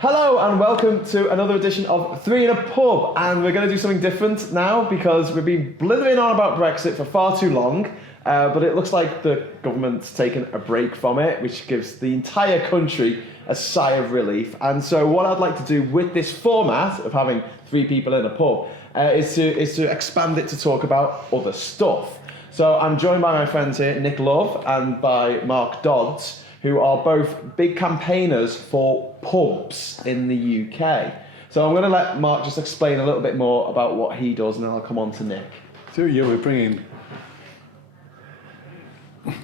Hello and welcome to another edition of Three in a Pub, and we're going to do something different now because we've been blithering on about Brexit for far too long, but it looks like the government's taken a break from it, which gives the entire country a sigh of relief. And so what I'd like to do with this format of having three people in a pub is to expand it to talk about other stuff. So I'm joined by my friends here, Nick Love and by Mark Dodds, who are both big campaigners for pubs in the UK. So I'm going to let Mark just explain a little bit more about what he does, and then I'll come on to Nick. So yeah, we're bringing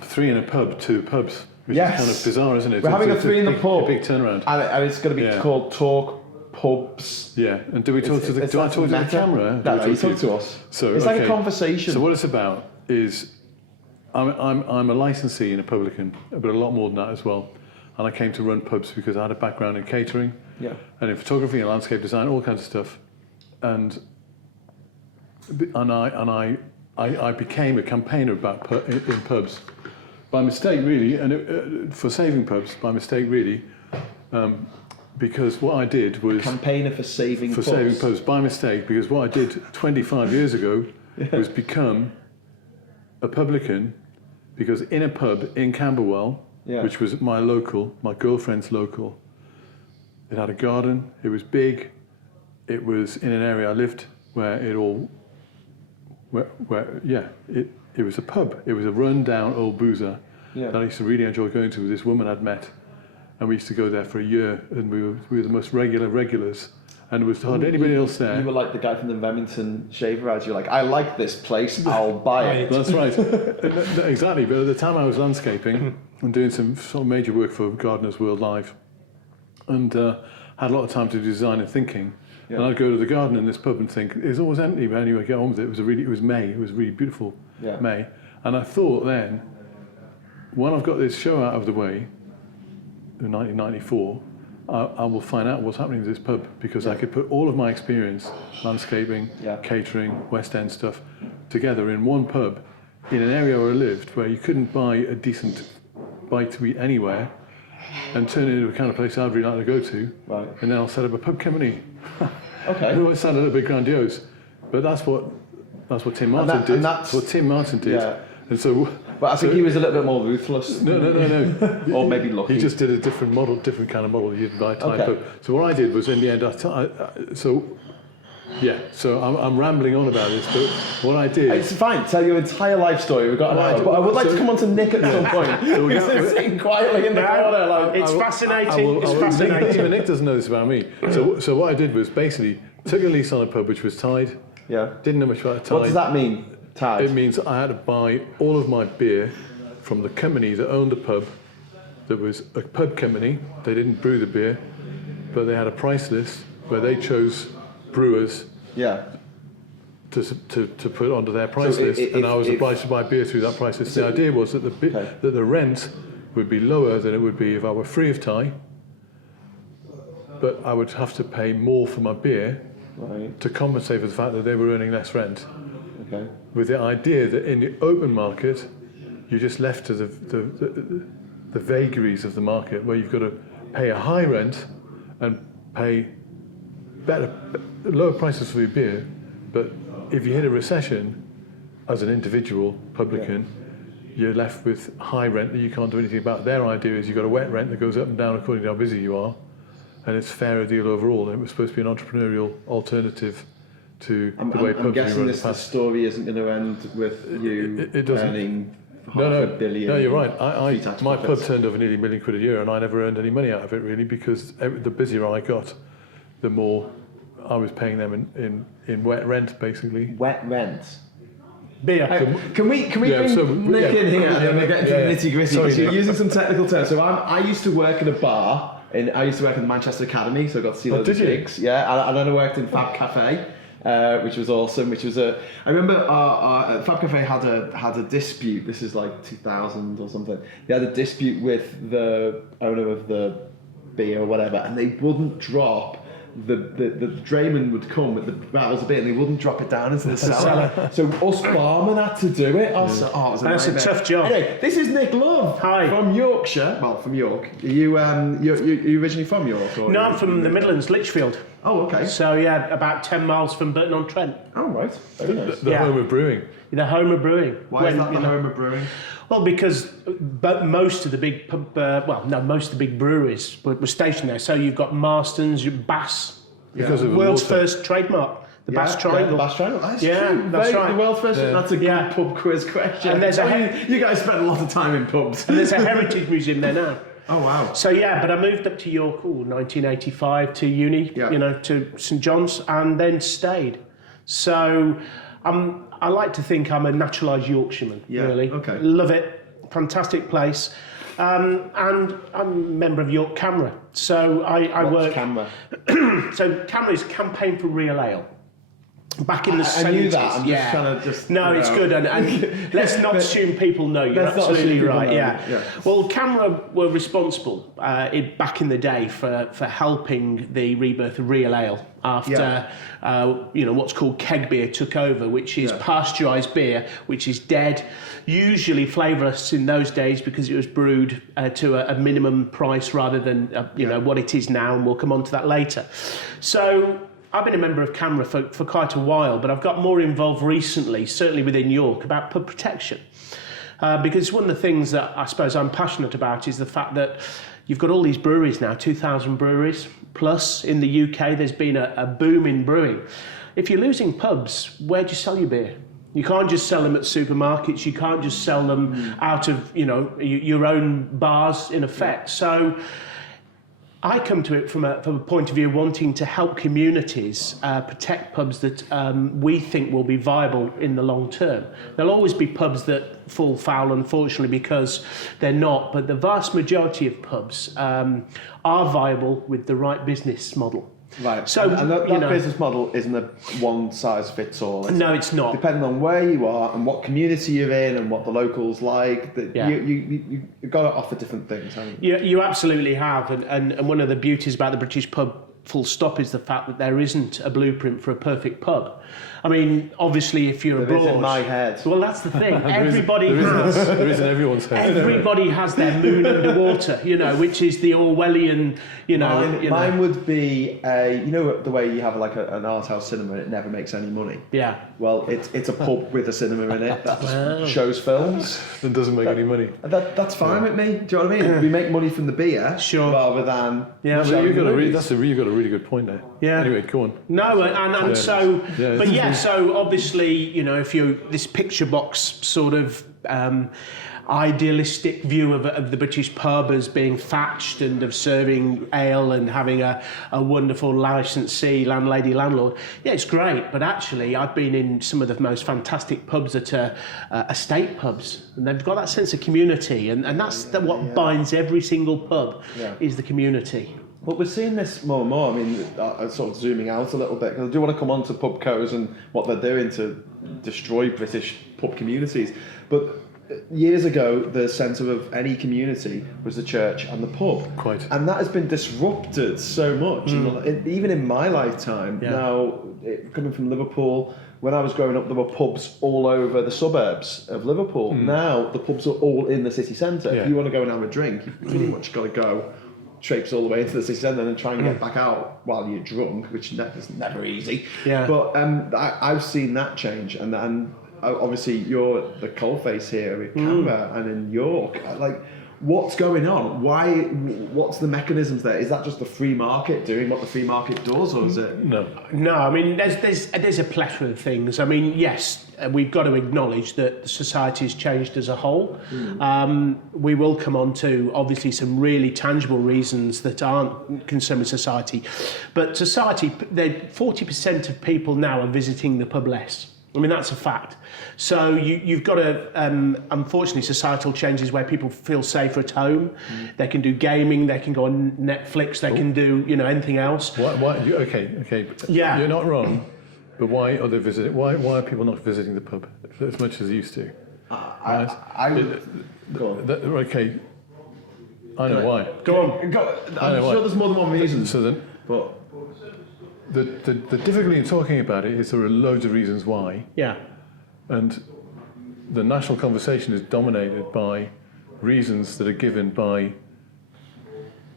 three in a pub to pubs, which is kind of bizarre, isn't it? We're having a three in the pub. A big turnaround. And it's going to be called Talk Pubs. Yeah, and do I talk to the camera? No, you talk to us. So it's like a conversation. So what it's about is, I'm a licensee and a publican, but a lot more than that as well. And I came to run pubs because I had a background in catering, and in photography and landscape design, all kinds of stuff. And I became a campaigner about in pubs by mistake, really, and for saving pubs by mistake, really, because what I did was campaigner for saving pubs by mistake. Because what I did 25 years ago was become a publican. Because in a pub in Camberwell, which was my girlfriend's local, it had a garden, it was big, it was in an area I lived where it was a pub. It was a run-down old boozer that I used to really enjoy going to with this woman I'd met. And we used to go there for a year, and we were the most regulars. And there was hardly anybody else there. You were like the guy from the Remington shaver ads. You're like, I like this place, I'll buy it. That's right. Exactly. But at the time I was landscaping and doing some sort of major work for Gardeners World Live, and had a lot of time to do design and thinking. Yeah. And I'd go to the garden in this pub and think, it's always empty, but anyway, get on with it. It was May. It was really beautiful May. And I thought then, when I've got this show out of the way, in 1994, I will find out what's happening to this pub, because I could put all of my experience, landscaping, catering, West End stuff, together in one pub in an area where I lived, where you couldn't buy a decent bite to eat anywhere, and turn it into a kind of place I'd really like to go to. Right. And then I'll set up a pub company. Okay. I know it sounded a little bit grandiose, but that's what Tim Martin did. That's what Tim Martin did. Yeah. And so. But I think he was a little bit more ruthless. No. Or maybe lucky. He just did a different kind of model. You'd buy type. Okay. So what I did was, in the end, so I'm rambling on about this, but what I did... It's fine, tell your entire life story. We've got an hour, but I would like to come on to Nick at some point. He's sitting quietly in the corner. Like, it's fascinating. It's fascinating. Even Nick doesn't know this about me. So what I did was basically took a lease on a pub which was tied. Yeah. Didn't know much about it. What does that mean? Tied. It means I had to buy all of my beer from the company that owned the pub. That was a pub company. They didn't brew the beer, but they had a price list where they chose brewers to put onto their price list, and I was obliged to buy beer through that price list. The idea was that the rent would be lower than it would be if I were free of tie, but I would have to pay more for my beer to compensate for the fact that they were earning less rent. Okay. With the idea that in the open market, you're just left to the vagaries of the market, where you've got to pay a high rent and pay lower prices for your beer, but if you hit a recession as an individual publican, you're left with high rent that you can't do anything about. Their idea is you've got a wet rent that goes up and down according to how busy you are, and it's a fairer deal overall. And it was supposed to be an entrepreneurial alternative to the way pubs I'm guessing the story isn't going to end with you earning $500 million. No, you're right. My pub turned over nearly £1 million a year, and I never earned any money out of it, really, because the busier I got, the more I was paying them in wet rent, basically. Wet rent? Beer. Can we bring Nick in here and get into the nitty gritty? Because you're using some technical terms. So I used to work in a bar, and I used to work in the Manchester Academy, so I got to see loads of gigs. Yeah, and then I worked in Fab Cafe. Which was awesome. I remember our Fab Cafe had a dispute. This is like 2000 or something. They had a dispute with the owner of the beer or whatever, and they wouldn't drop the drayman would come with the barrels of beer and they wouldn't drop it down into the cellar. So us barmen had to do it. It was a That's nightmare. a tough job. Anyway, this is Nick Love. Hi. From Yorkshire. Well, from York. Are you originally from York? Or No, I'm from the Midlands, Lichfield. Oh, okay. So yeah, about 10 miles from Burton-on-Trent. Oh, right. Very nice. The home of brewing. The home of brewing. Why is that the home of brewing? Well, because most of the big most of the big breweries were stationed there. So you've got Marston's, Bass, Because of the world's water. first trademark, the Bass Triangle. The Bass Triangle. That's Yeah, true. that's right. The world's first. That's a good pub quiz question. And there's you guys spend a lot of time in pubs. And there's a heritage museum there now. Oh wow. So yeah, but I moved up to York, 1985 to uni, to St John's, and then stayed. So I like to think I'm a naturalised Yorkshireman. Really. Okay. Love it. Fantastic place. And I'm a member of York Camera. So I work. Camera. So Camera is Campaign for Real Ale. Back in the 70s. I knew that. I'm just trying to No, it's good, and let's not assume people know. You're Let's not absolutely assume people right. know. Yeah. Well, Camera were responsible back in the day for helping the rebirth of real ale after what's called keg beer took over, which is pasteurised beer, which is dead, usually flavourless in those days because it was brewed to a minimum price rather than what it is now, and we'll come on to that later. So I've been a member of Camera for quite a while, but I've got more involved recently, certainly within York, about pub protection. Because one of the things that I suppose I'm passionate about is the fact that you've got all these breweries now, 2,000 breweries plus in the UK. There's been a boom in brewing. If you're losing pubs, where do you sell your beer? You can't just sell them at supermarkets. You can't just sell them out of your own bars, in effect. So I come to it from a point of view wanting to help communities protect pubs that we think will be viable in the long term. There'll always be pubs that fall foul, unfortunately, because they're not, but the vast majority of pubs are viable with the right business model. Right. So and that business model isn't a one size fits all. No, it's not. Depending on where you are and what community you're in and what the locals like, you've got to offer different things, haven't you? You absolutely have, and one of the beauties about the British pub, full stop, is the fact that there isn't a blueprint for a perfect pub. I mean, obviously, if you're There abroad, is in my head. well, that's the thing. There is in everyone's head. Everybody has their moon underwater, which is the Orwellian, Mine would be the way you have like an art house cinema and it never makes any money. Yeah. Well, it's a pub with a cinema in it that just shows films. And doesn't make any money. That's fine with me. Do you know what I mean? We make money from the beer rather than You've got a really good point there. Yeah. Anyway, go on. No, so obviously, if you're this picture box sort of idealistic view of the British pub as being thatched and of serving ale and having a wonderful licensee, landlady, landlord, it's great. But actually, I've been in some of the most fantastic pubs that are estate pubs, and they've got that sense of community, and that's what binds every single pub is the community. But we're seeing this more and more. I mean, sort of zooming out a little bit, because I do want to come on to pubcos and what they're doing to destroy British pub communities. But years ago, the centre of any community was the church and the pub. Quite. And that has been disrupted so much. And even in my lifetime, now, coming from Liverpool, when I was growing up, there were pubs all over the suburbs of Liverpool. Now, the pubs are all in the city centre. If you want to go and have a drink, you've pretty much got to go traipse all the way into the city centre and then try and get back out while you're drunk, which is never easy. Yeah. But I've seen that change, and obviously you're the coalface here with Canberra and in York. Like, what's going on? What's the mechanisms there? Is that just the free market doing what the free market does, or is it? No. I mean, there's a plethora of things. I mean, yes, we've got to acknowledge that society has changed as a whole. We will come on to obviously some really tangible reasons that aren't concerned with society, but society, 40% of people now are visiting the pub less. I mean, that's a fact. So you've got to, unfortunately, societal changes where people feel safer at home. They can do gaming, they can go on Netflix, they can do, anything else. Why? Okay. Yeah. You're not wrong, but why are they visiting? Why are people not visiting the pub as much as they used to? I would go on. Okay. I know why. Go on. I'm sure there's more than one reason. So then, But The difficulty in talking about it is there are loads of reasons why, Yeah. and the national conversation is dominated by reasons that are given by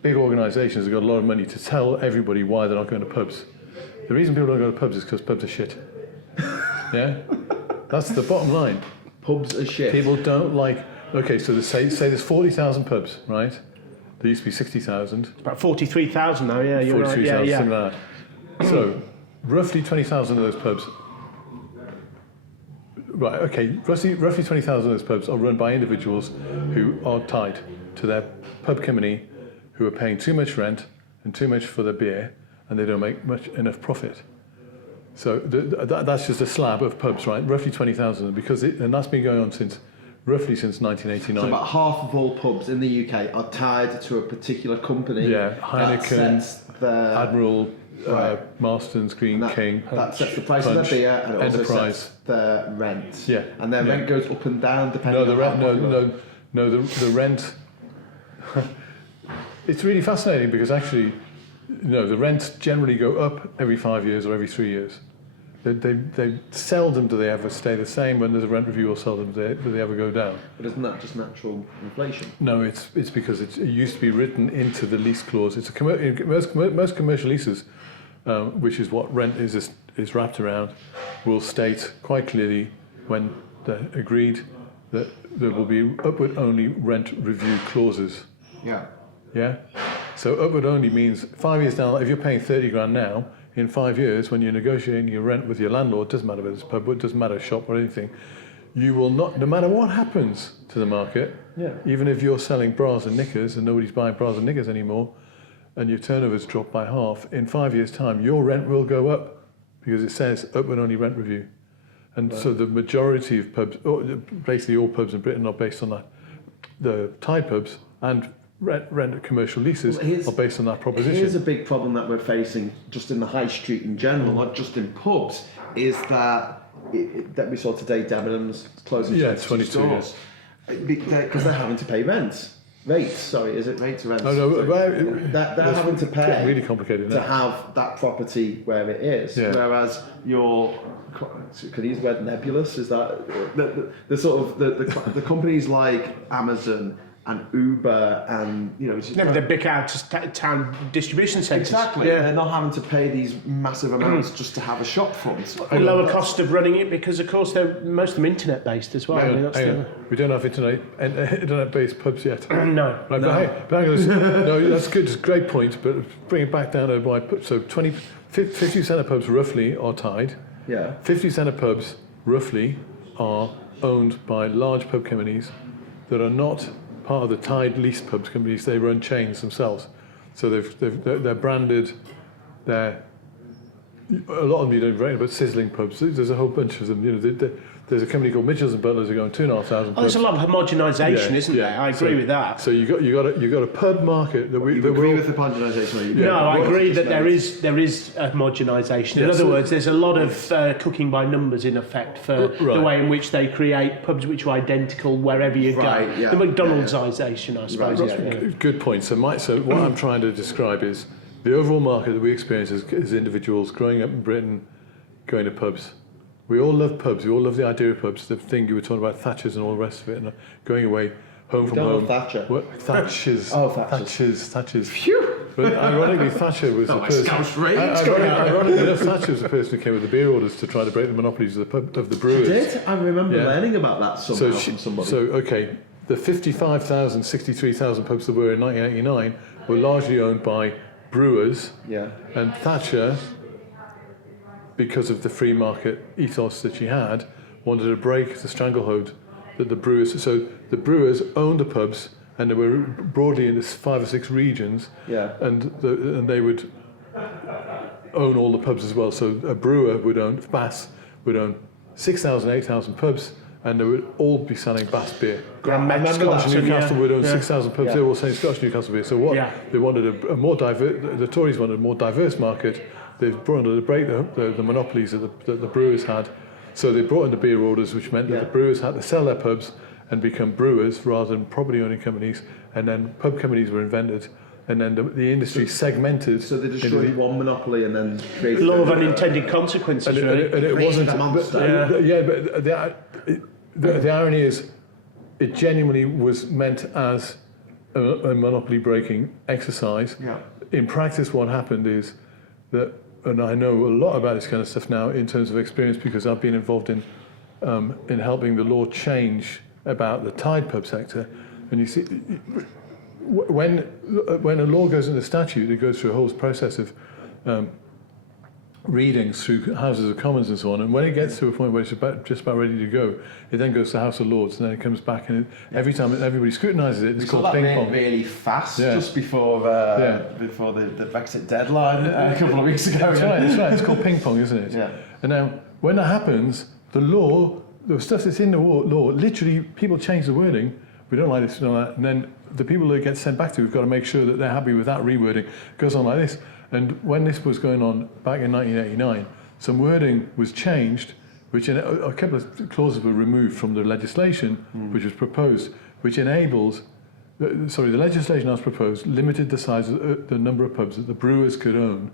big organisations that got a lot of money to tell everybody why they're not going to pubs. The reason people don't go to pubs is because pubs are shit. Yeah? That's the bottom line. pubs are shit. People don't like... Okay, so say there's 40,000 pubs, right? There used to be 60,000. About 43,000 now, yeah, you're right. 43,000, Yeah, something yeah. like that. So, roughly 20,000 of those pubs... Right, okay, roughly 20,000 of those pubs are run by individuals who are tied to their pub company, who are paying too much rent and too much for their beer, and they don't make enough profit. So that's just a slab of pubs, right? Roughly 20,000, and that's been going on roughly since 1989. So about half of all pubs in the UK are tied to a particular company. Yeah, Heineken, that sets their, Admiral, Marston's, Green King, that sets the price Punch, of their beer, and it also Enterprise. sets their rent. Yeah, and their yeah. rent goes up and down depending No, on the rent. how popular. The rent. It's really fascinating because actually, the rents generally go up every 5 years or every 3 years. They seldom do they ever stay the same when there's a rent review, or seldom do they ever go down. But isn't that just natural inflation? No, it's because it used to be written into the lease clause. It's most commercial leases, which is what rent is wrapped around, will state quite clearly when they're agreed that there will be upward only rent review clauses. Yeah. Yeah? So upward only means 5 years down, if you're paying 30 grand now, in 5 years, when you're negotiating your rent with your landlord, doesn't matter whether it's a pub, it doesn't matter a shop or anything, you will not, no matter what happens to the market, even if you're selling bras and knickers and nobody's buying bras and knickers anymore, and your turnover's dropped by half, in 5 years' time, your rent will go up because it says upward only rent review. And so the majority of pubs, basically all pubs in Britain are based on that. The tied pubs and rent commercial leases are based on that proposition. Here's a big problem that we're facing just in the high street in general, not just in pubs, is that that we saw today Debenhams closing 22 stores because they're having to pay rent. Rates, is it rates or rents? Oh, no, they're having to pay really complicated to have that property where it is, whereas could use the word nebulous? Is that the sort of the companies like Amazon and Uber and The big out-of-town distribution centres. Exactly. Yeah. They're not having to pay these massive amounts just to have a shop front. A lower cost of running it because, of course, most of them internet-based as well. We don't have internet-based pubs yet. No. Right, no. But no, that's good. It's a great point. But bring it back down to why. So 50% of pubs roughly are tied. Yeah. 50% of pubs roughly are owned by large pub companies that are not part of the tied lease pubs companies. They run chains themselves, so they're branded. A lot of them you don't rate, but sizzling pubs. There's a whole bunch of them. There's a company called Mitchells and Butlers who are going 2,500. There's a lot of homogenisation, isn't there? I agree with that. So you got a pub market that we agree with the homogenisation. No, I agree that there is a homogenisation. In other words, there's a lot of cooking by numbers in effect for the way in which they create pubs which are identical wherever you go. Yeah. The McDonald'sisation, I suppose. Good point. So what I'm trying to describe is the overall market that we experience as individuals growing up in Britain, going to pubs. We all love pubs. We all love the idea of pubs. The thing you were talking about, Thatchers and all the rest of it, and going away, home from home. Thatcher. What? Thatchers. Thatchers. Phew. But ironically, Thatcher was the person. Ironically enough, Thatcher was the person who came with the beer orders to try to break the monopolies of the brewers. She did. I remember learning about that somehow from somebody. So okay, the 55,000, 63,000 pubs that were in 1989 were largely owned by brewers. Yeah. And Thatcher, because of the free market ethos that she had, wanted to break the stranglehold that the brewers... So the brewers owned the pubs, and they were broadly in this 5 or 6 regions, and they would own all the pubs as well. So a brewer would own, Bass would own 6,000, 8,000 pubs, and they would all be selling Bass beer. Scotch and Newcastle would own 6,000 pubs, they were all selling Scotch and Newcastle beer. So they wanted a more diverse... The Tories wanted a more diverse market. They brought in to break the monopolies that the brewers had. So they brought in the beer orders, which meant that the brewers had to sell their pubs and become brewers rather than property owning companies. And then pub companies were invented and then the industry segmented. So they destroyed one monopoly and then created Law of unintended consequences, and really. it wasn't. a monster. But the irony is, it genuinely was meant as a monopoly breaking exercise. Yeah. In practice, what happened is that, and I know a lot about this kind of stuff now in terms of experience because I've been involved in helping the law change about the Tide pub sector. And you see, when a law goes into statute, it goes through a whole process of readings through Houses of Commons and so on. And when it gets to a point where it's just about ready to go, it then goes to House of Lords, and then it comes back. And every time everybody scrutinises it, it's called ping pong. Really fast, just before before the Brexit deadline a couple of weeks ago. That's right. It's called ping pong, isn't it? Yeah. And now, when that happens, the stuff that's in the law, literally, people change the wording. We don't like this, we don't like that. And then the people that get sent back to, we've got to make sure that they're happy with that rewording. It goes on like this. And when this was going on back in 1989, some wording was changed, which a couple of clauses were removed from the legislation, which was proposed, which enables, the legislation as proposed limited the size of the number of pubs that the brewers could own.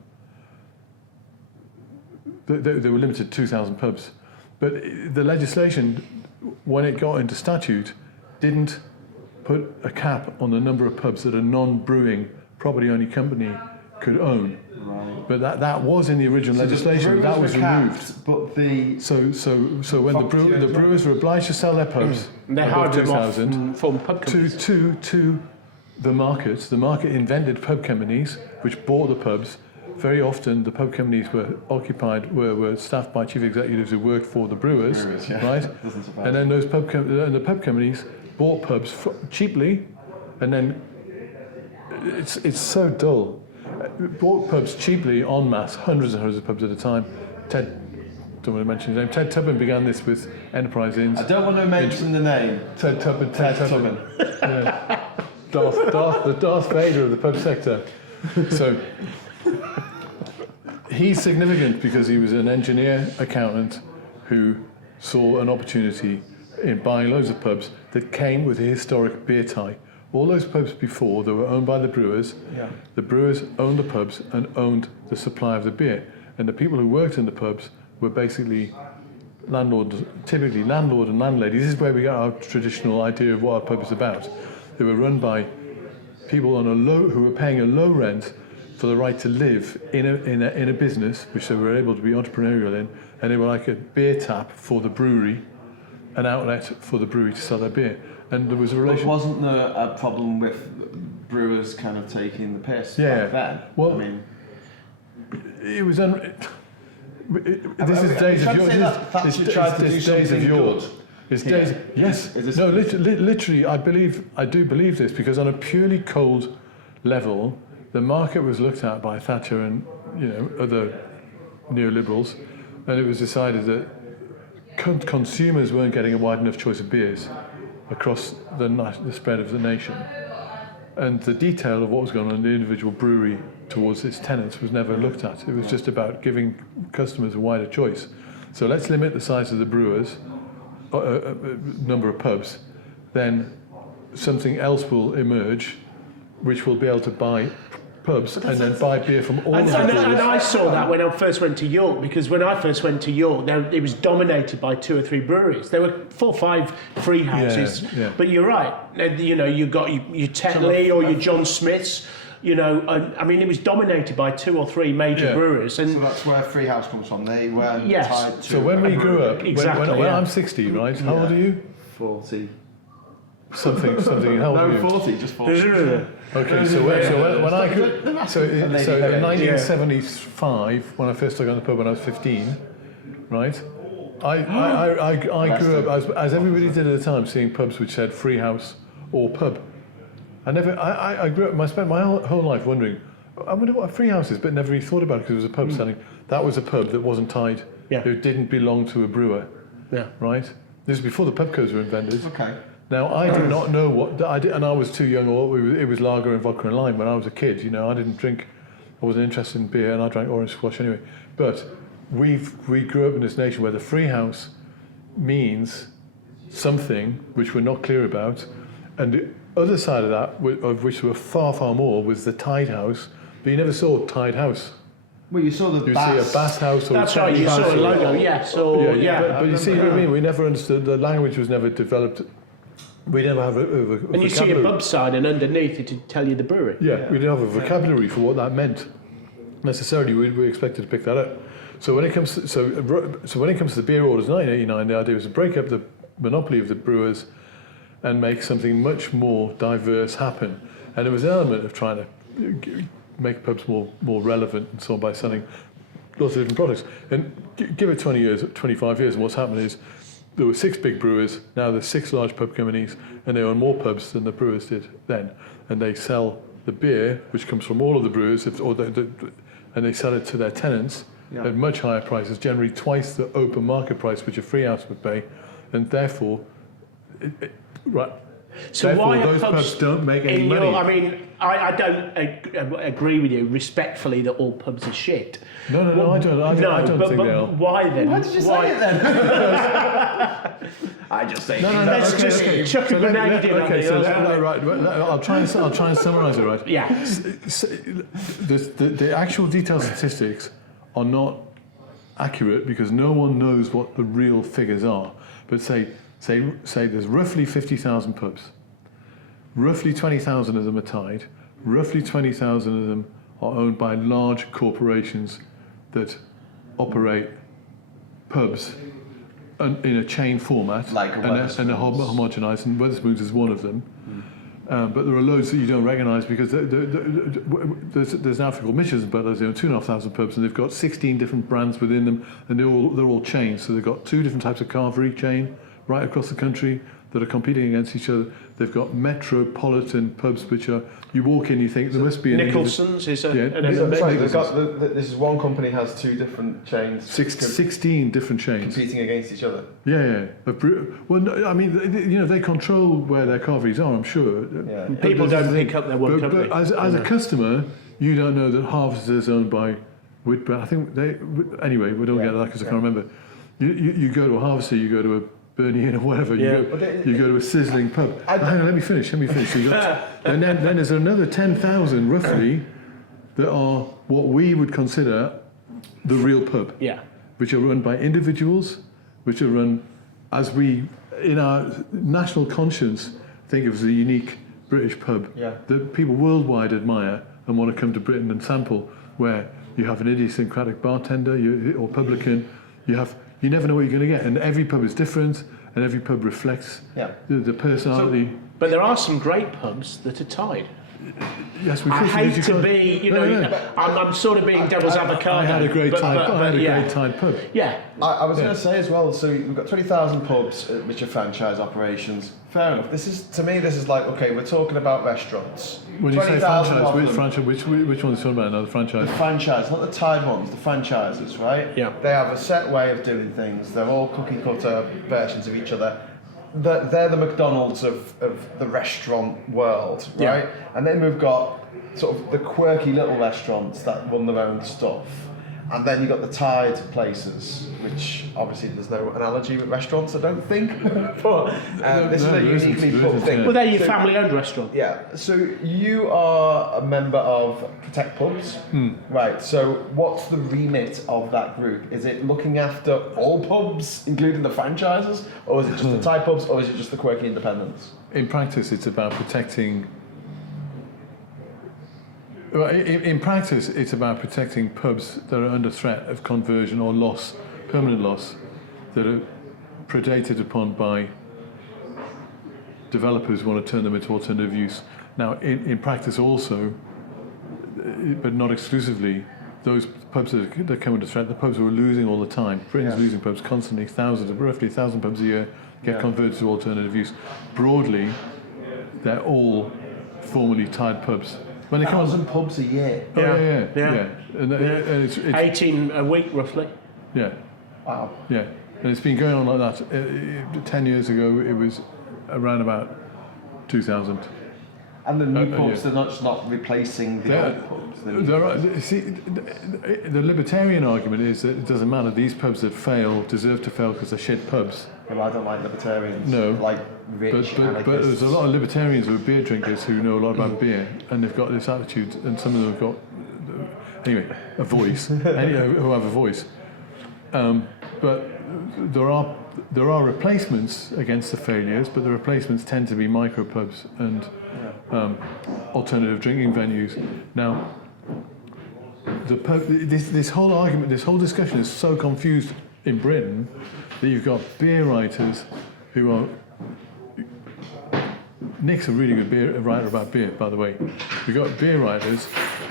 They were limited to 2,000 pubs. But the legislation, when it got into statute, didn't put a cap on the number of pubs that a non-brewing property-only company could own. Right. But that was in the original legislation. That was removed. But the so when the brewers were obliged to sell their pubs They above hired them off 2000 and formed pub companies. to the market. The market invented pub companies, which bought the pubs. Very often, the pub companies were staffed by chief executives who worked for the brewers, right? And then those pub companies bought pubs cheaply, and then it's so dull. Bought pubs cheaply en masse, hundreds and hundreds of pubs at a time. Ted, don't want to mention his name. Ted Tubman began this with Enterprise Inns. I don't want to mention the name. Ted Tubman. Yeah. The Darth Vader of the pub sector. So he's significant because he was an engineer, accountant, who saw an opportunity in buying loads of pubs that came with a historic beer tie. All those pubs before, they were owned by the brewers. Yeah. The brewers owned the pubs and owned the supply of the beer. And the people who worked in the pubs were basically typically landlord and landlady. This is where we got our traditional idea of what our pub is about. They were run by people who were paying a low rent for the right to live in a business, which they were able to be entrepreneurial in, and they were like a beer tap for the brewery, an outlet for the brewery to sell their beer. And there was a relation. But wasn't there a problem with brewers kind of taking the piss back then? Well, I mean, it was. This is days of yore. It's days. Yes. No. Literally, I do believe this because on a purely cold level, the market was looked at by Thatcher and other neoliberals, and it was decided that consumers weren't getting a wide enough choice of beers across the spread of the nation, and the detail of what was going on in the individual brewery towards its tenants was never looked at. It was just about giving customers a wider choice. So let's limit the size of the brewers, number of pubs, then something else will emerge which will be able to buy pubs and then buy beer from all of the brewers. And I saw that when I first went to York, because when I first went to York, it was dominated by 2 or 3 breweries. There were 4 or 5 free houses. Yeah. But you're right. You got your Tetley or your John Smiths. I mean, it was dominated by 2 or 3 major brewers. And so that's where Free House comes from. They were tied to. So when we grew up, exactly, when I'm 60, right? How old are you? 40. Something. How old are you? No, 40, just 40. Okay, so when I grew, so in 1975, when I first took on the pub when I was 15, right? I grew up as everybody did at the time, seeing pubs which said free house or pub. I grew up. I spent my whole life wondering, I wonder what a free house is, but never really thought about it because it was a pub selling. That was a pub that wasn't tied. Yeah. It didn't belong to a brewer. Yeah. Right. This was before the pubcos were invented. Okay. Now, I do not know what I did, and I was too young. It was lager and vodka and lime when I was a kid. I didn't drink. I wasn't interested in beer, and I drank orange squash anyway. But we grew up in this nation where the free house means something which we're not clear about, And the other side of that, of which were far, far more, was the tied house. But you never saw a tied house. Well, you saw the You bass. see a bass house or That's a right, you house saw a or- logo, yes. Or, But you see what I mean? We never understood, the language was never developed. We never have a And you see a vocabulary. pub sign, and underneath it to tell you the brewery. Yeah, we didn't have a vocabulary for what that meant. Necessarily, we expected to pick that up. So when it comes to, so when it comes to the beer orders, 1989, the idea was to break up the monopoly of the brewers and make something much more diverse happen. And there was an element of trying to make pubs more relevant and so on by selling lots of different products. And give it 20 years, 25 years, and what's happened is there were 6 big brewers, now there's 6 large pub companies, and they own more pubs than the brewers did then. And they sell the beer, which comes from all of the brewers, and they sell it to their tenants at much higher prices, generally twice the open market price which a free house would pay, and therefore, So therefore why those pubs don't make any money. I mean, I don't agree with you respectfully that all pubs are shit. No, I don't think they are. Why then? Why did you say it then? I just say Let's just chuck a grenade in on Okay, the so other. right, I'll try and summarise it, right? Yeah. The actual detailed statistics are not accurate because no one knows what the real figures are. But say there's roughly 50,000 pubs. Roughly 20,000 of them are tied. Roughly 20,000 of them are owned by large corporations that operate pubs in a chain format, Like a and are homogenised, and Wetherspoons is one of them. But there are loads that you don't recognise because there's an outfit called Michelin, but there's 2,500 pubs, and they've got 16 different brands within them, and they're all chains. So they've got 2 different types of carvery chain right across the country that are competing against each other. They've got metropolitan pubs, which are, you walk in, you think there must be an Nicholson's is an Sorry, this is one company has 2 different chains 16 different chains. competing against each other. Yeah. Well, no, I mean, they control where their carveries are, I'm sure. Yeah. But People there's don't the pick up their one company. But as a customer, you don't know that Harvest is owned by Whitbread. I think anyway, we don't get that because I can't remember. You go to a Harvester, you go to a Bernie Inn or whatever, you go to a sizzling pub. Hang on, let me finish. So you got, and then there's another 10,000 roughly that are what we would consider the real pub, which are run by individuals, which are run as we, in our national conscience, think of as a unique British pub that people worldwide admire and want to come to Britain and sample, where you have an idiosyncratic bartender or publican, you never know what you're going to get, and every pub is different, and every pub reflects the personality. But there are some great pubs that are tied. Yes, we I could. hate to be, I'm sort of being devil's avocado. I had a great tied pub. Yeah. I was going to say as well, so we've got 20,000 pubs which are franchise operations. Fair enough. This is like, okay, we're talking about restaurants. When you say franchise, which one are you talking about now, the franchise? The franchise, not the tied ones, the franchises, right? Yeah. They have a set way of doing things. They're all cookie cutter versions of each other. They're the McDonald's of the restaurant world, right? And then we've got sort of the quirky little restaurants that run their own stuff. And then you've got the tied places, which obviously there's no analogy with restaurants, I don't think. But this is a uniquely pub thing. Well, they're your family-owned restaurant. Yeah, so you are a member of Protect Pubs, right? So what's the remit of that group? Is it looking after all pubs, including the franchises, or is it just the Thai pubs, or is it just the quirky independents? In practice, it's about protecting. Well, in practice, it's about protecting pubs that are under threat of conversion or loss, permanent loss, that are predated upon by developers who want to turn them into alternative use. Now, in practice also, but not exclusively, those pubs that come under threat, the pubs who are losing all the time. Britain's losing pubs constantly, roughly 1,000 pubs a year get converted to alternative use. Broadly, they're all formerly tied pubs. 1,000 pubs a year. Yeah. And it's 18 a week, roughly. Yeah. Wow. Yeah. And it's been going on like that. 10 years ago, it was around about 2,000. And the new pubs, they're not just not replacing the old pubs. See, the libertarian argument is that it doesn't matter. These pubs that fail deserve to fail because they're shit pubs. Yeah, well, I don't like libertarians. No, like rich but there's a lot of libertarians who are beer drinkers who know a lot about beer, and they've got this attitude, and some of them have got a voice, who have a voice. But there are replacements against the failures, but the replacements tend to be micro pubs and alternative drinking venues. Now, this whole argument, this whole discussion is so confused in Britain that you've got beer writers who are. Nick's a really good writer about beer, by the way. We've got beer writers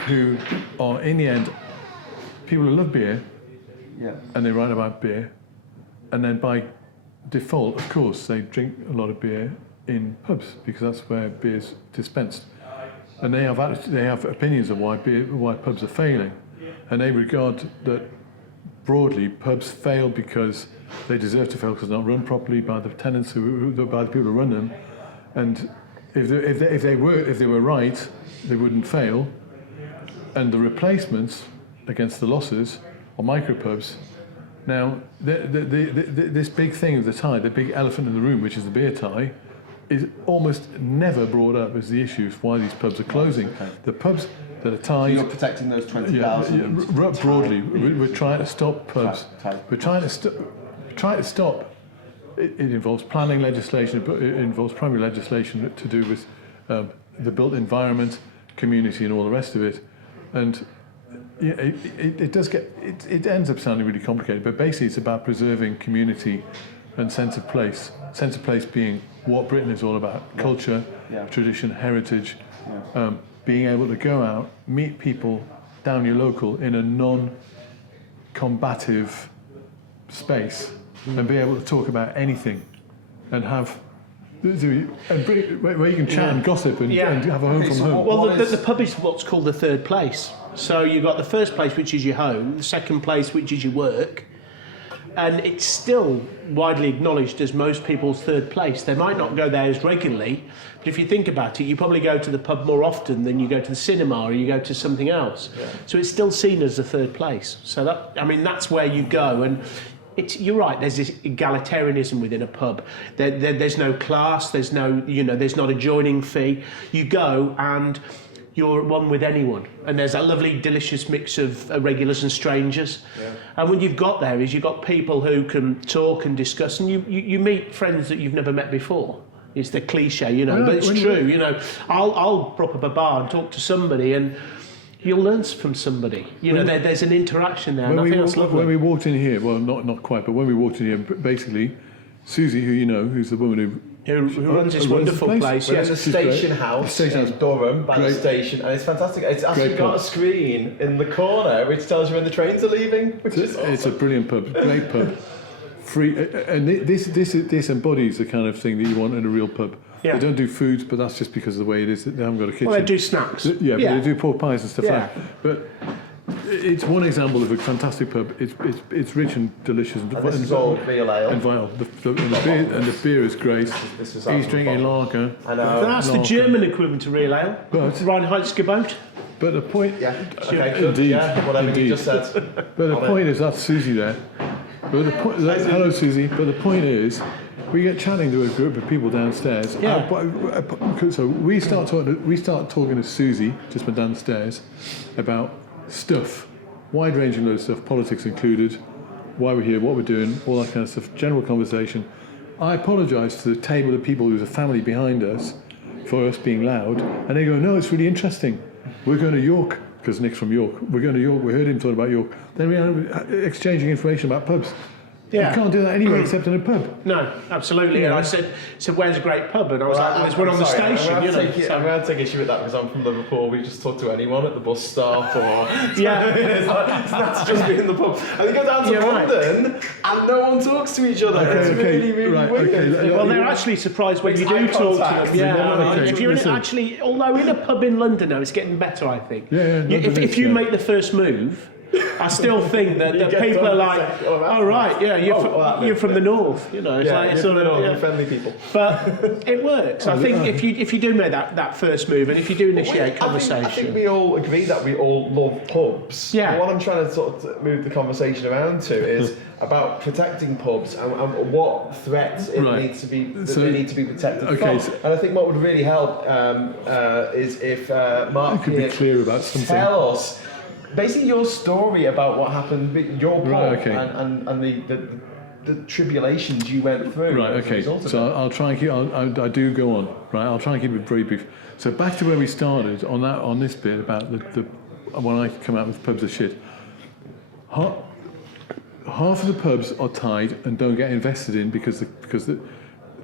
who are, in the end, people who love beer, and they write about beer, and then by default, of course, they drink a lot of beer in pubs because that's where beer's dispensed, and they have opinions of why pubs are failing, and they regard that broadly pubs fail because they deserve to fail because they're not run properly by the tenants by the people who run them, and if they were right, they wouldn't fail, and the replacements against the losses are micropubs. Now, this big thing of the tie, the big elephant in the room, which is the beer tie, is almost never brought up as the issue of why these pubs are closing. Okay. The pubs that are tied... You're protecting those 20,000... broadly, we're trying to stop pubs. We're trying to stop... It involves planning legislation, it involves primary legislation to do with the built environment, community and all the rest of it. And it ends up sounding really complicated, but basically it's about preserving community and sense of place. Sense of place being what Britain is all about: culture, tradition, heritage, being able to go out, meet people down your local in a non-combative space, and be able to talk about anything, and have where you can chat and gossip and have a home from home. Well, the pub is what's called the third place. So you've got the first place, which is your home, the second place, which is your work, and it's still widely acknowledged as most people's third place. They might not go there as regularly, but if you think about it, you probably go to the pub more often than you go to the cinema or you go to something else. Yeah. So it's still seen as the third place. So that's where you go. And you're right. There's this egalitarianism within a pub. There's no class. There's not a joining fee. You go and you're one with anyone, and there's a lovely, delicious mix of regulars and strangers. Yeah. And when you've got there, you've got people who can talk and discuss, and you meet friends that you've never met before. It's the cliche, but it's true. I'll prop up a bar and talk to somebody, and you'll learn from somebody. There's an interaction there, and I think that's lovely. When we walked in here, well, not quite, but when we walked in here, basically, Susie, who's the woman who runs this wonderful place. We're in the station house in Durham, by the station, and it's fantastic. It's actually got a screen in the corner which tells you when the trains are leaving, which is awesome. It's a brilliant pub, great pub. Free, and this embodies the kind of thing that you want in a real pub. Yeah. They don't do foods, but that's just because of the way it is. They haven't got a kitchen. Well, they do snacks. But they do pork pies and stuff like that. But it's one example of a fantastic pub. It's rich and delicious. And this is all real ale. And vile. The beer is great. He's drinking lager. I know. That's the German equivalent to real ale. But Reinheitsgebot. But the point... Yeah, okay, good. Indeed. Yeah, whatever indeed. you just said. But the point is, that's Susie there. But hello, Susie. But the point is, we get chatting to a group of people downstairs. Yeah. So we start talking to Susie, just went downstairs, about stuff, wide-ranging load of stuff, politics included, why we're here, what we're doing, all that kind of stuff, general conversation. I apologise to the table of people who's a family behind us for us being loud, and they go, no, it's really interesting. We're going to York, because Nick's from York. We're going to York, we heard him talking about York. Then we are exchanging information about pubs. Yeah. You can't do that anywhere except in a pub. No, absolutely. And I said, where's a great pub? And I was there's one on the station. I'm going to take issue with that because I'm from Liverpool. We just talk to anyone at the bus stop or... it's that's just being in the pub. And they go down to London and no one talks to each other. It's really, really weird. Well, they're actually surprised when you do talk to them. Yeah. If you're although in a pub in London now, it's getting better, I think. Yeah, if you make the first move... I still think that people are like, oh right, yeah, you're from the north, you know. It's like you're from the north, friendly people. But it works. I think if you do make that first move, and if you do initiate conversation, I think we all agree that we all love pubs. Yeah. But what I'm trying to sort of move the conversation around to is about protecting pubs and what threats they need to be protected from. And I think what would really help is if Mark could be clear about something. Tell us basically your story about what happened with your pub and the tribulations you went through. Right, okay. So I'll try and keep. I do go on. Right, I'll try and keep it very brief. So back to where we started on this bit about the when I come out with pubs are shit. Half of the pubs are tied and don't get invested in because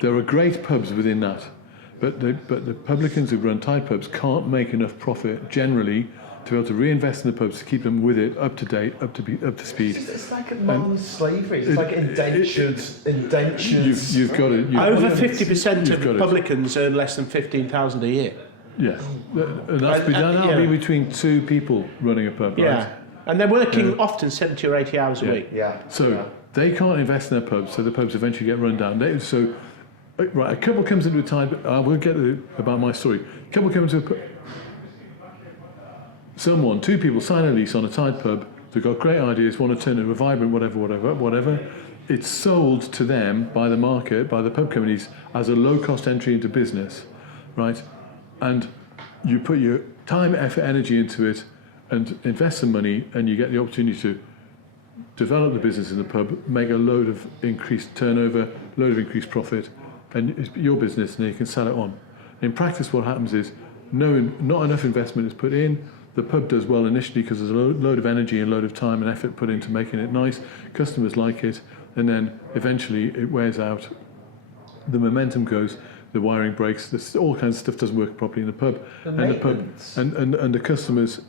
there are great pubs within that, but the publicans who run tied pubs can't make enough profit generally to be able to reinvest in the pubs to keep them with it, up to date, up to speed. It's like a modern slavery. It's like indentures. You've got it. Over 50% of publicans earn less than 15,000 a year. Yeah, and that'll be between two people running a pub, right? Yeah. And they're working often 70 or 80 hours a week. Yeah. So they can't invest in their pubs, so the pubs eventually get run down. A couple comes into a time. I will get about my story. A couple comes into two people sign a lease on a tied pub. They've got great ideas, want to turn it into a vibrant whatever. It's sold to them by the market, by the pub companies, as a low-cost entry into business, right? And you put your time, effort, energy into it, and invest some money, and you get the opportunity to develop the business in the pub, make a load of increased turnover, load of increased profit, and it's your business, and you can sell it on. In practice, what happens is not enough investment is put in. The pub does well initially because there's a load of energy and load of time and effort put into making it nice. Customers like it, and then eventually it wears out. The momentum goes. The wiring breaks. All kinds of stuff doesn't work properly in the pub, and the customers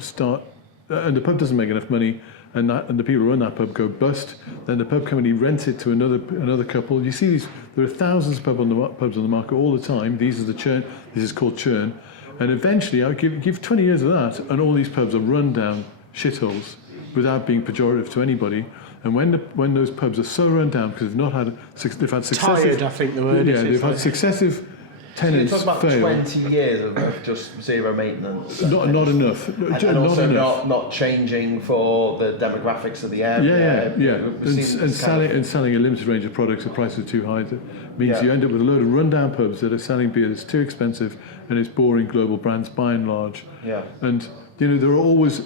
start, and the pub doesn't make enough money, and the people who run that pub go bust. Then the pub company rents it to another couple. You see there are thousands of pubs on the market all the time. These are the churn. This is called churn, and eventually I give 20 years of that, and all these pubs are run down shitholes without being pejorative to anybody. And when those pubs are so run down because they've had successive... Tired, I think the word is. Yeah, they've had successive tenants fail. So you're talking about 20 years of just zero maintenance. Not enough. And also not changing for the demographics of the area. Yeah. And selling a limited range of products at prices too high. That means you end up with a load of rundown pubs that are selling beer that's too expensive and it's boring global brands by and large. Yeah. And there are always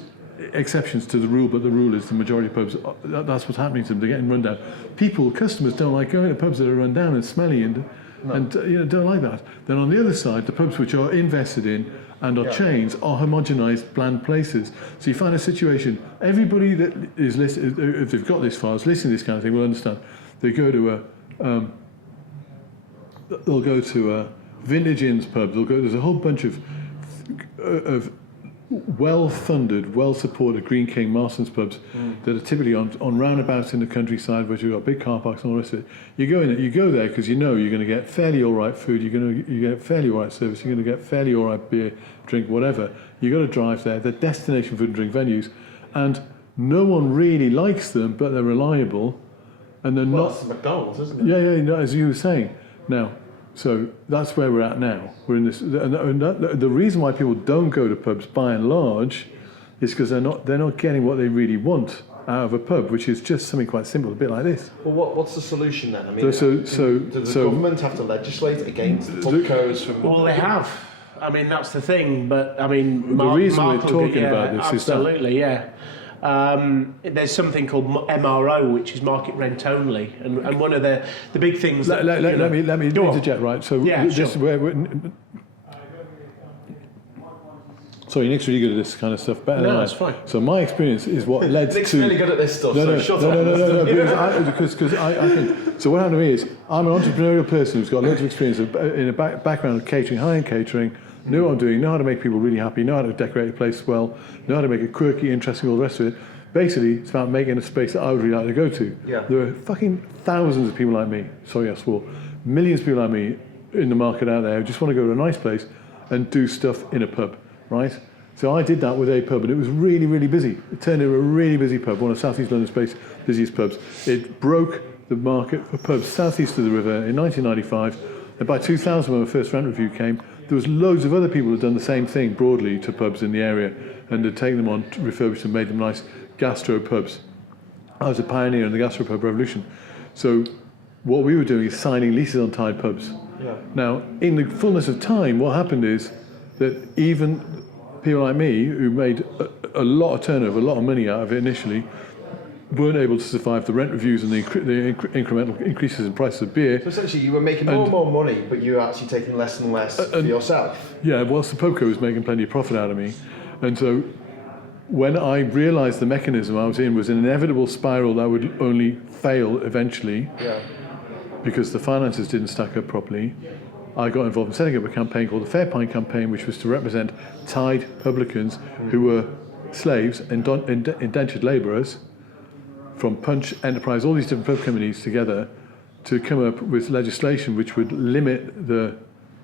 exceptions to the rule, but the rule is the majority of pubs, that's what's happening to them. They're getting run down. Customers don't like going to pubs that are run down and smelly and don't like that. Then on the other side, the pubs which are invested in and are chains are homogenised, bland places. So you find a situation, everybody that is listening, if they've got this far, is listening to this kind of thing, will understand. They go to a Vintage Inns pub. There's a whole bunch of well-funded, well-supported Green King Marston's pubs that are typically on roundabouts in the countryside where you've got big car parks and all the rest of it. You go there because you know you're going to get fairly all right food, you get fairly all right service, you're going to get fairly all right beer, drink, whatever. You've got to drive there. They're destination food and drink venues, and no one really likes them, but they're reliable, and they're not... It's McDonald's, isn't it? Yeah, as you were saying. Now, so that's where we're at now. We're in this, and the reason why people don't go to pubs by and large is because they're not getting what they really want out of a pub, which is just something quite simple, a bit like this. Well, what's the solution then? I mean, does the government have to legislate against pubcos from? Well, they have. I mean, that's the thing. But I mean, the reason we're talking about this absolutely, is that. There's something called MRO, which is market rent only, and one of the big things. Let me interject, right? So sorry, Nick's really good at this kind of stuff. Better than I. That's fine. So my experience is what led Nick's to. Nick's really good at this stuff. No. Because I think. So what happened to me is I'm an entrepreneurial person who's got loads of experience in a background of catering, high-end catering. Know what I'm doing, know how to make people really happy, know how to decorate a place well, know how to make it quirky, interesting, all the rest of it. Basically, it's about making a space that I would really like to go to. Yeah. There are fucking thousands of people like me, sorry I swore, millions of people like me in the market out there who just want to go to a nice place and do stuff in a pub, right? So I did that with a pub, and it was really, really busy. It turned into a really busy pub, one of South East London's busiest pubs. It broke the market for pubs south east of the river in 1995, and by 2000, when the first rent review came, there was loads of other people who had done the same thing broadly to pubs in the area, and had taken them on, refurbished them, made them nice gastro pubs. I was a pioneer in the gastropub revolution. So what we were doing is signing leases on tied pubs. Yeah. Now, in the fullness of time, what happened is that even people like me, who made a lot of turnover, a lot of money out of it initially, weren't able to survive the rent reviews and the incremental increases in prices of beer. So essentially, you were making more and more money, but you were actually taking less and less for yourself. Yeah, whilst the pubco was making plenty of profit out of me. And so when I realised the mechanism I was in was an inevitable spiral that would only fail eventually, because the finances didn't stack up properly, I got involved in setting up a campaign called the Fair Pint Campaign, which was to represent tied publicans who were slaves, indentured labourers, from Punch, Enterprise, all these different pub companies together, to come up with legislation which would limit the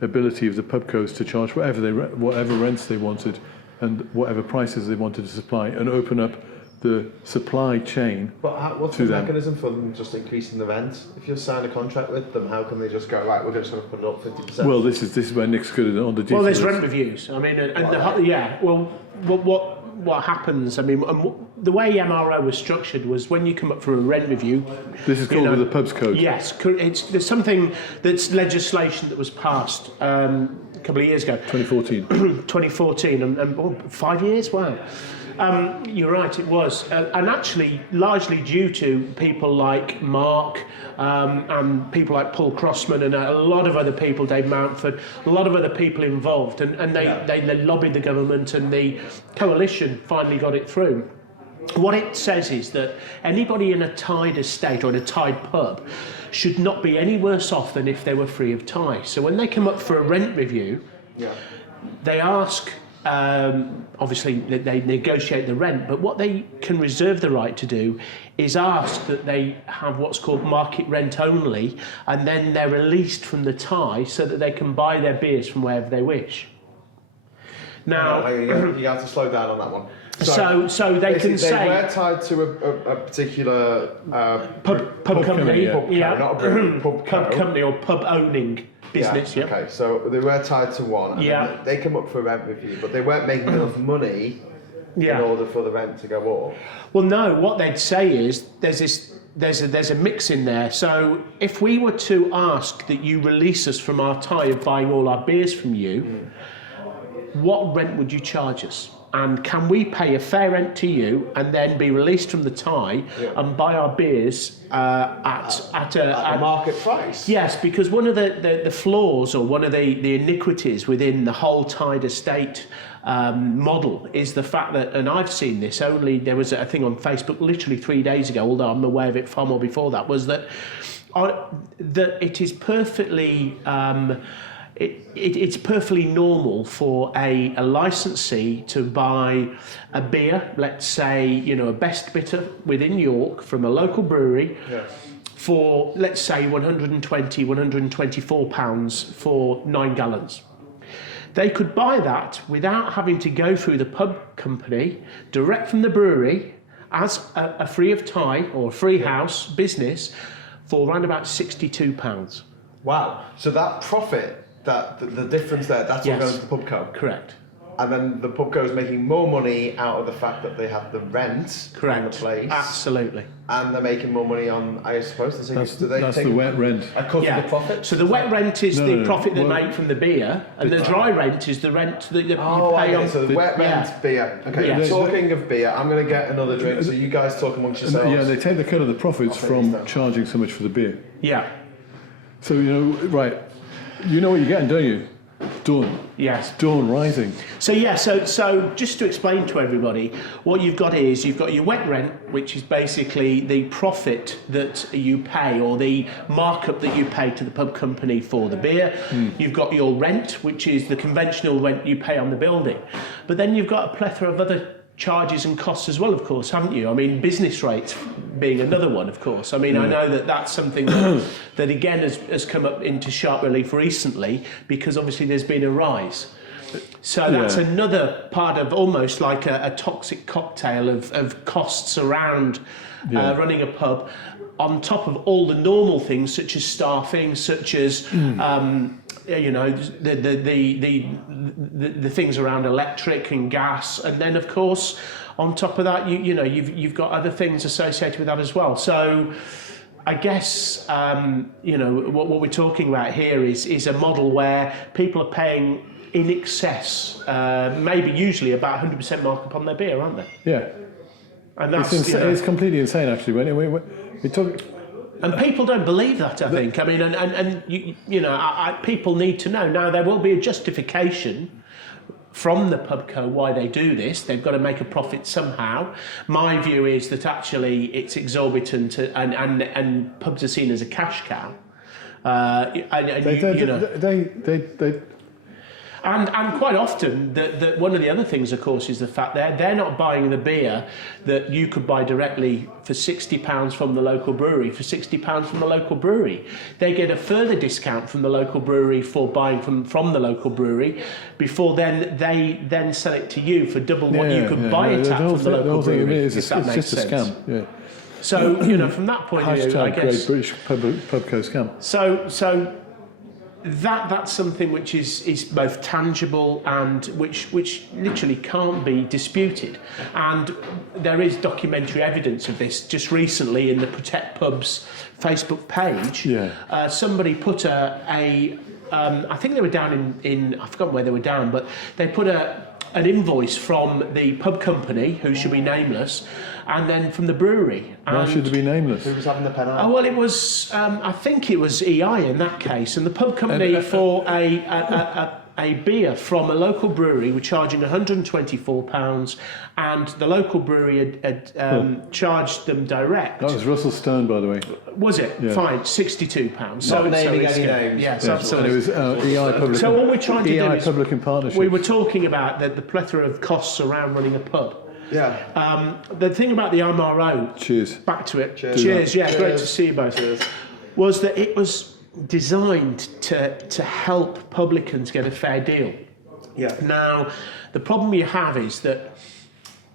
ability of the pubcos to charge whatever rents they wanted and whatever prices they wanted to supply, and open up the supply chain. But what's the mechanism for them just increasing the rent? If you sign a contract with them, how can they just go, right, we're just going to put it up 50%? Well, this is where Nick's good on the details. Well, there's rent reviews. I mean, what happens? I mean, the way MRO was structured was when you come up for a rent review. This is called the Pubs Code. Yes, there's something that's legislation that was passed a couple of years ago. 2014. 2014, and 5 years. Wow. You're right, it was. And actually, largely due to people like Mark and people like Paul Crossman and a lot of other people, Dave Mountford, a lot of other people involved. And they lobbied the government, and the coalition finally got it through. What it says is that anybody in a tied estate or in a tied pub should not be any worse off than if they were free of tie. So when they come up for a rent review, they ask... obviously, they negotiate the rent, but what they can reserve the right to do is ask that they have what's called market rent only, and then they're released from the tie so that they can buy their beers from wherever they wish. Now, you have to slow down on that one. So they can say they were tied to a particular pub company, not a brew, pub company or pub owning business. Okay, so they were tied to one. And they come up for a rent review, but they weren't making enough money in order for the rent to go up. Well, no. What they'd say is there's a mix in there. So if we were to ask that you release us from our tie of buying all our beers from you, what rent would you charge us? And can we pay a fair rent to you and then be released from the tie and buy our beers at a market price? Yes, because one of the flaws or one of the iniquities within the whole tied estate model is the fact that, and I've seen this, there was a thing on Facebook literally 3 days ago, although I'm aware of it far more before that, was that it is perfectly... It's perfectly normal for a licensee to buy a beer, let's say, a best bitter within York from a local brewery for, let's say, £124 for 9 gallons. They could buy that without having to go through the pub company, direct from the brewery, as a free of tie or free house business for around about £62. Wow. So that profit... the difference there, that's what goes to the pubco. Correct. And then the pubco is making more money out of the fact that they have the rent in the place. Absolutely. And they're making more money on, I suppose, that's the wet rent. A cut of the profit? So the wet rent is the profit they make from the beer, and the dry rent is the rent that you pay on. So the wet rent, beer. Okay, talking of beer, I'm going to get another drink, so you guys talk amongst yourselves. Yeah, they take the cut of the profits from charging so much for the beer. Yeah. So, right. You know what you're getting, don't you? Dawn. Yes. Dawn rising. So so just to explain to everybody, what you've got you've got your wet rent, which is basically the profit that you pay or the markup that you pay to the pub company for the beer. You've got your rent, which is the conventional rent you pay on the building. But then you've got a plethora of other charges and costs as well, of course, haven't you? I mean, business rates being another one, of course. I mean, I know that's something that again has come up into sharp relief recently, because obviously there's been a rise. So that's another part of almost like a toxic cocktail of costs around running a pub, on top of all the normal things such as staffing, such as you know, the things around electric and gas, and then of course on top of that you've got other things associated with that as well. So I guess you know, what we're talking about here is a model where people are paying in excess, maybe usually about 100% markup on their beer, aren't they? Yeah. And that's it's completely insane, actually. When we talk. And people don't believe that, I think. I mean, and you know, people need to know. Now, there will be a justification from the pubco why they do this. They've got to make a profit somehow. My view is that actually it's exorbitant, and pubs are seen as a cash cow. And quite often, one of the other things, of course, is the fact that they're not buying the beer that you could buy directly for £60 from the local brewery, for £60 from the local brewery. They get a further discount from the local brewery for buying from the local brewery, before then they then sell it to you for double what you could buy it at from the local brewery. It's just a scam. Yeah. So, you know, from that point of view, I guess... Great British pubco scam. So that's something which is both tangible and which literally can't be disputed. And there is documentary evidence of this. Just recently in the Protect Pubs Facebook page, somebody put I think they were down in I forgot where they were down, but they put an invoice from the pub company, who should be nameless, and then from the brewery. Why should it be nameless? Who was having the pen out? Oh, well, it was, I think it was EI in that case, and the pub company for a beer from a local brewery were charging £124, and the local brewery had charged them direct. That was Russell Stone, by the way. Was it? Yeah. Fine, £62. Not naming any names. Yes, absolutely. And it was EI Publican. So what we're trying to do is, Publican Partnership. we were talking about the plethora of costs around running a pub. Yeah. The thing about the MRO, Cheers. Back to it. Cheers. Yeah, great to see you both. Cheers. Was that it was designed to help publicans get a fair deal. Yeah. Now, the problem you have is that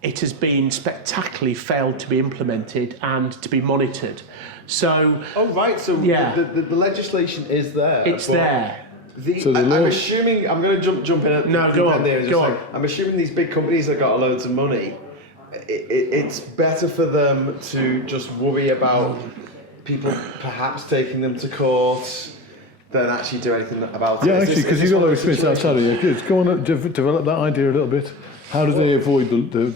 it has been spectacularly failed to be implemented and to be monitored. So. Oh right. So the legislation is there. It's there. I'm assuming, I'm going to jump in. Go on. I'm assuming these big companies that got loads of money, it's better for them to just worry about people perhaps taking them to court than actually do anything about it. Yeah, actually, because you've got a lot of experience outside of your kids. Go on and develop that idea a little bit. How do they avoid the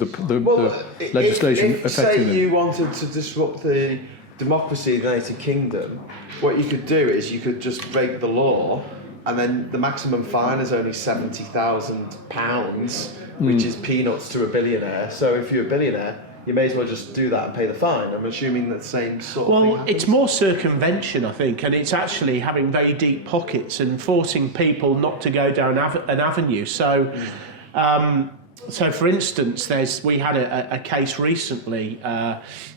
legislation affecting them? Say you wanted to disrupt the democracy in the United Kingdom, what you could do is you could just break the law, and then the maximum fine is only £70,000, which is peanuts to a billionaire. So if you're a billionaire, you may as well just do that and pay the fine. I'm assuming the same sort of thing happens. It's more circumvention, I think, and it's actually having very deep pockets and forcing people not to go down an avenue. So, so for instance, we had a case recently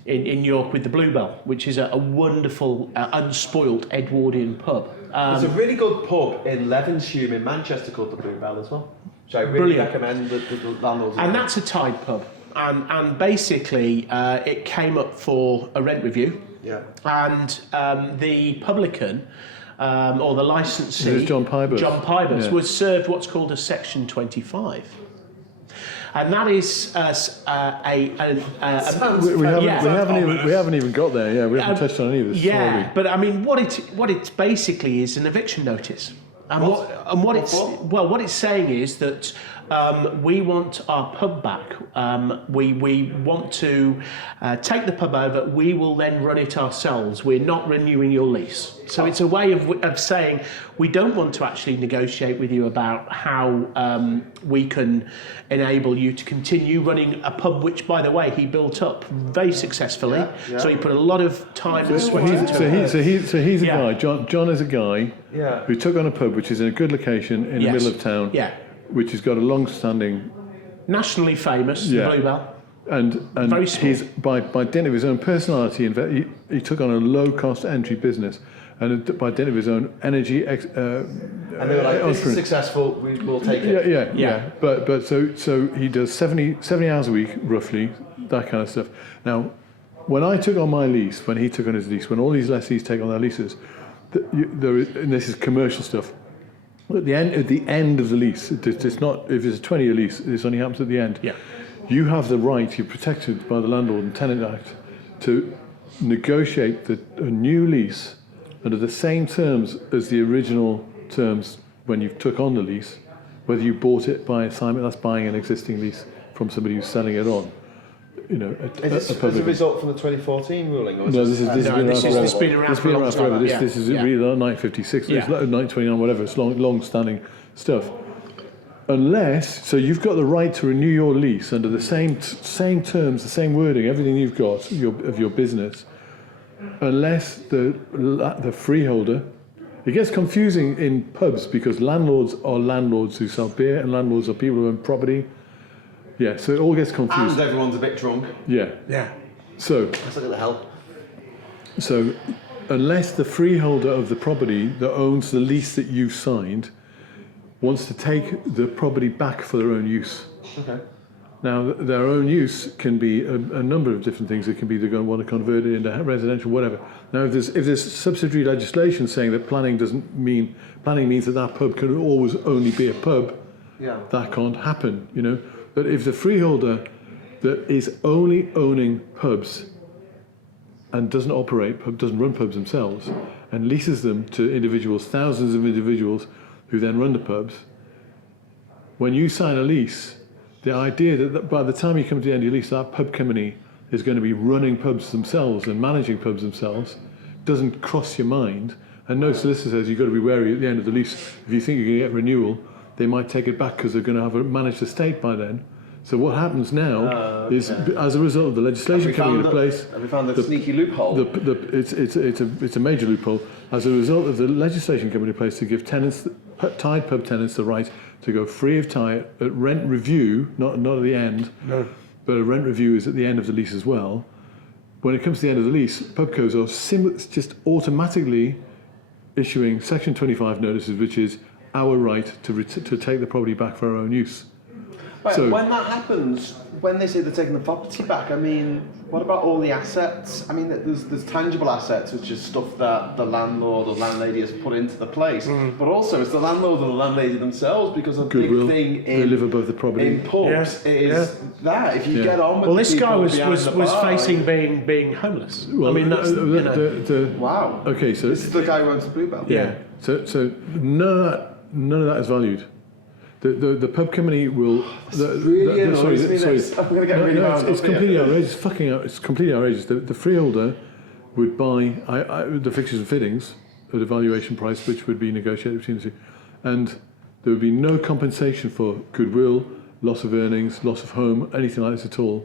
in York with the Bluebell, which is a wonderful, unspoilt Edwardian pub. There's a really good pub in Levenshulme in Manchester called the Bluebell as well, which I really recommend the landlords. And that's a tied pub. And basically, it came up for a rent review. Yeah. And the publican, or the licensee, John Pybus, was served what's called a Section 25. And that is we haven't even got there. Yeah, we haven't touched on any of this. Yeah, but I mean, what it basically is an eviction notice. And what it's saying is that we want our pub back. We want to take the pub over. We will then run it ourselves. We're not renewing your lease. So it's a way of saying we don't want to actually negotiate with you about how we can enable you to continue running a pub, which, by the way, he built up very successfully. Yeah. So he put a lot of time and sweat into it. So he's a guy. John is a guy who took on a pub which is in a good location in the middle of town. Yeah. Which has got a long-standing, nationally famous Bluebell, and very he's by dint of his own personality, he took on a low-cost entry business, and by dint of his own energy. And they were like, this is successful, we'll take it. Yeah. But so he does 70 hours a week, roughly, that kind of stuff. Now, when I took on my lease, when he took on his lease, when all these lessees take on their leases, and this is commercial stuff, at the end of the lease, it's not, if it's a 20-year lease, this only happens at the end. Yeah. You have the right, you're protected by the Landlord and Tenant Act, to negotiate a new lease under the same terms as the original terms when you took on the lease, whether you bought it by assignment, that's buying an existing lease from somebody who's selling it on. Is this as a result from the 2014 ruling? Or no, this has been around forever. This is really 1956, 1929, whatever. It's long-standing stuff. Unless, so you've got the right to renew your lease under the same terms, the same wording, everything you've got of your business, unless the freeholder. It gets confusing in pubs because landlords are landlords who sell beer, and landlords are people who own property. Yeah, so it all gets confused. And everyone's a bit drunk. Yeah. So let's look at the hell. So, unless the freeholder of the property that owns the lease that you've signed wants to take the property back for their own use. Okay. Now, their own use can be a number of different things. It can be they're going to want to convert it into residential, whatever. Now, if there's subsidiary legislation saying that planning means that pub can always only be a pub, that can't happen, But if the freeholder that is only owning pubs and doesn't run pubs themselves, and leases them to individuals, thousands of individuals who then run the pubs, when you sign a lease, the idea that by the time you come to the end of your lease, that pub company is going to be running pubs themselves and managing pubs themselves doesn't cross your mind. And no solicitor says you've got to be wary at the end of the lease. If you think you're going to get renewal, they might take it back because they're going to have a managed estate by then. So what happens now is, as a result of the legislation coming into place, have we found the sneaky loophole? It's a major loophole. As a result of the legislation coming into place to give tied pub tenants the right to go free of tie at rent review, not at the end, but a rent review is at the end of the lease as well. When it comes to the end of the lease, pubcos are just automatically issuing Section 25 notices, which is our right to take the property back for our own use. Right, so, when that happens, when they say they're taking the property back, I mean, what about all the assets? I mean, there's tangible assets, which is stuff that the landlord or landlady has put into the place, but also it's the landlord or the landlady themselves, because a goodwill. Big thing they live above the property. In pubs is that if you get on with this guy was facing being homeless. Well, I mean, that's wow. Okay, so this is the guy who owns the Bluebell. Yeah. So none of that is valued. The pub company will. Really annoys me. I'm going to get really mad. It's completely outrageous. It's completely outrageous. The freeholder would buy the fixtures and fittings at a valuation price, which would be negotiated between the two, and there would be no compensation for goodwill, loss of earnings, loss of home, anything like this at all.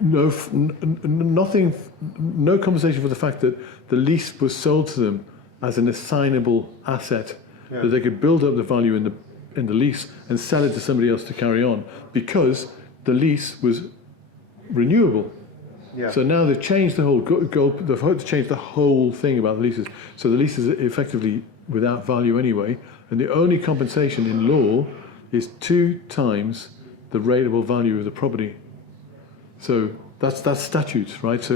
Nothing. No compensation for the fact that the lease was sold to them as an assignable asset, that they could build up the value in the lease and sell it to somebody else to carry on, because the lease was renewable. Yeah. So now they've changed the whole they've changed the whole thing about the leases. So the lease is effectively without value anyway, and the only compensation in law is 2 times the rateable value of the property. So that's statutes, right? So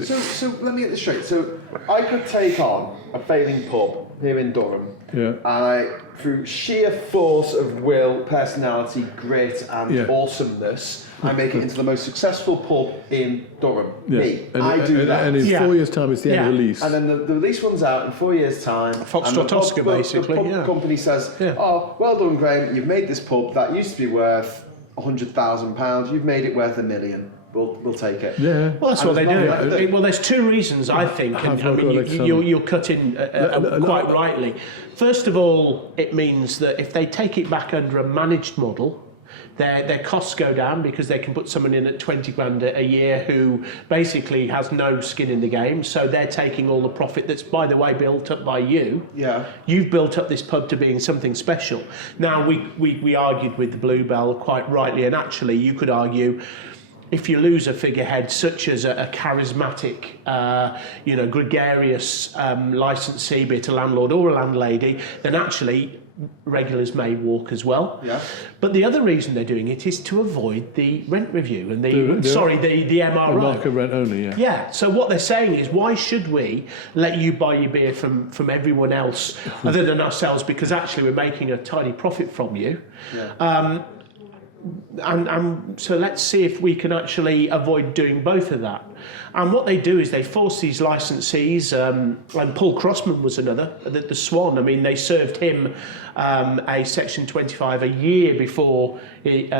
let me get this straight. So I could take on a failing pub here in Durham, and through sheer force of will, personality, grit, and awesomeness, I make it into the most successful pub in Durham. Me, I do that. And in 4 years' time, it's the end of the lease. And then the lease runs out in 4 years' time. Foxtrot Oscar, basically. The pub company says, "Oh, well done, Graham. You've made this pub that used to be worth £100,000. You've made it worth £1 million. We'll take it." Yeah. Well, that's what they do. Well, there's 2 reasons, I think, and I mean, you're cutting quite rightly. First of all, it means that if they take it back under a managed model, their costs go down, because they can put someone in at 20 grand a year who basically has no skin in the game. So they're taking all the profit that's, by the way, built up by you. Yeah. You've built up this pub to being something special. Now, we argued with the Bluebell quite rightly, and actually you could argue, if you lose a figurehead such as a charismatic, gregarious licensee, be it a landlord or a landlady, then actually regulars may walk as well. Yeah. But the other reason they're doing it is to avoid the rent review and the MRO. Market rent only, yeah. Yeah, so what they're saying is, why should we let you buy your beer from everyone else other than ourselves, because actually we're making a tidy profit from you. Yeah. And so let's see if we can actually avoid doing both of that. And what they do is they force these licensees, and Paul Crossman was another, the Swan. I mean, they served him a Section 25 a year before he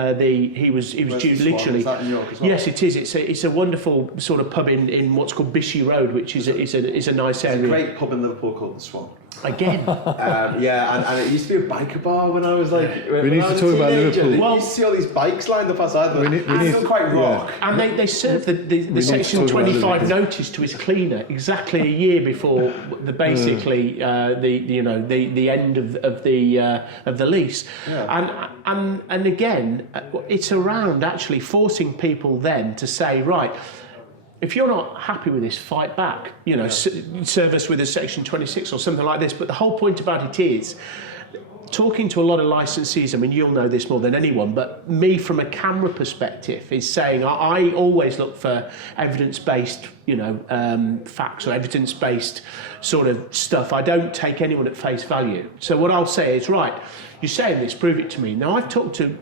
was due, literally. Is that in York as well? Yes, it is. It's a wonderful sort of pub in what's called Bishy Road, which is a nice area. There's a great pub in Liverpool called the Swan. Again. And it used to be a biker bar when I was like. We need to talk about Liverpool. You used to see all these bikes lined up outside. We need still quite rock. And they served the Section 25 notice to his cleaner exactly a year before the end of the lease. Yeah. And again, it's around actually forcing people then to say, right, if you're not happy with this, fight back. Serve us with a Section 26 or something like this. But the whole point about it is, talking to a lot of licensees, I mean, you'll know this more than anyone, but me from a camera perspective is saying I always look for evidence-based, facts or evidence-based sort of stuff. I don't take anyone at face value. So what I'll say is, right, you're saying this, prove it to me. Now, I've talked to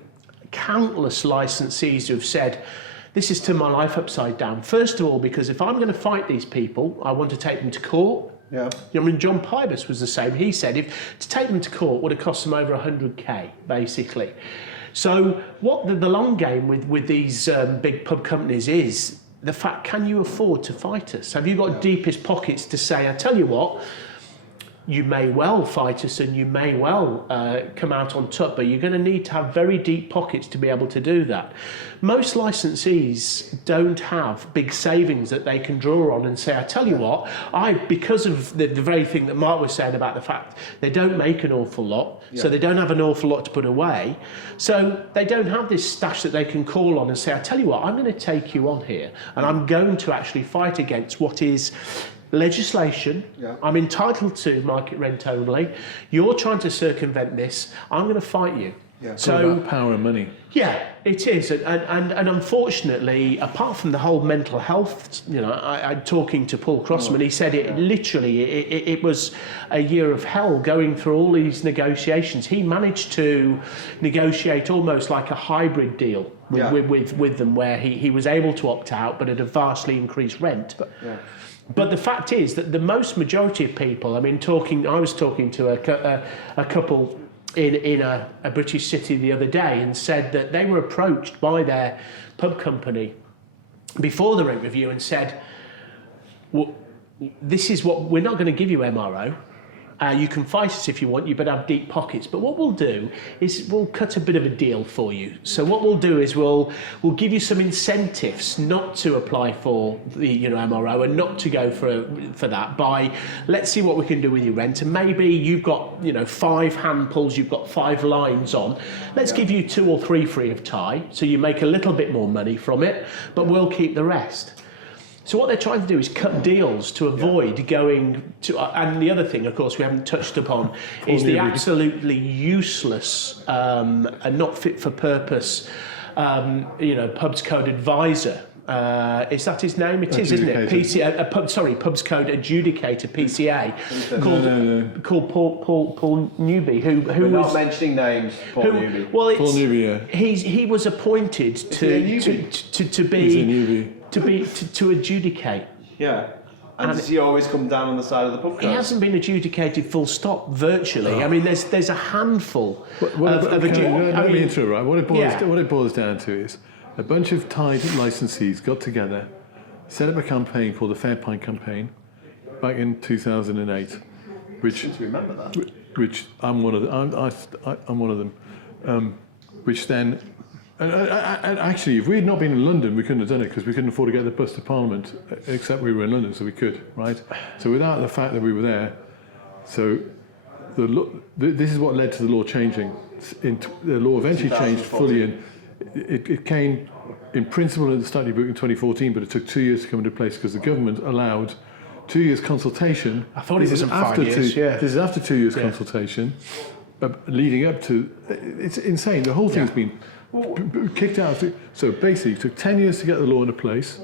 countless licensees who have said, this is to my life upside down. First of all, because if I'm going to fight these people, I want to take them to court. Yeah. I mean, John Pybus was the same. He said if to take them to court would have cost them over 100k, basically. So what the long game with these big pub companies is the fact, can you afford to fight us? Have you got deepest pockets to say, I tell you what, you may well fight us and you may well come out on top, but you're going to need to have very deep pockets to be able to do that. Most licensees don't have big savings that they can draw on and say, I tell you what, because of the very thing that Mark was saying about the fact they don't make an awful lot, so they don't have an awful lot to put away, so they don't have this stash that they can call on and say, I tell you what, I'm going to take you on here and I'm going to actually fight against what is legislation. I'm entitled to market rent only. You're trying to circumvent this. I'm going to fight you. So about power and money. Yeah, it is, and unfortunately, apart from the whole mental health, I'm talking to Paul Crossman. He said it was a year of hell going through all these negotiations. He managed to negotiate almost like a hybrid deal with them, where he was able to opt out, but at a vastly increased rent. But the fact is that the majority of people, I was talking to a couple in a British city the other day and said that they were approached by their pub company before the rent review and said, well, this is what, we're not going to give you MRO. You can fight us if you want, you better have deep pockets. But what we'll do is we'll cut a bit of a deal for you. So what we'll do is we'll give you some incentives not to apply for the MRO and not to go for that by, let's see what we can do with your rent. And maybe you've got 5 hand pulls, you've got 5 lines on. Let's give you 2 or 3 free of tie, so you make a little bit more money from it, but we'll keep the rest. So what they're trying to do is cut deals to avoid going to... and the other thing, of course, we haven't touched upon is the absolutely useless and not fit for purpose, Pubs Code advisor. Is that his name? It is, isn't it? Pubs Code adjudicator, PCA, called Paul Newby, who We're was not mentioning names. Paul Newby. Well, Paul Newby, yeah. He was appointed to adjudicate. Yeah. And does he always come down on the side of the pub? He hasn't been adjudicated full stop, virtually. I mean, there's a handful of Let me interrupt, right? What it boils down to is a bunch of tied licensees got together, set up a campaign called the Fair Pint Campaign back in 2008, which... remember that. Which I'm one of them. Which then... And actually, if we had not been in London, we couldn't have done it because we couldn't afford to get the bus to Parliament, except we were in London, so we could, right? So without the fact that we were there, so this is what led to the law changing. The law eventually changed fully, and it came in principle, it started in 2014, but it took 2 years to come into place because the government allowed 2 years consultation. I thought it was after 5 years. This is after 2 years consultation, leading up to. It's insane. The whole thing's been kicked out. So basically, it took 10 years to get the law into place,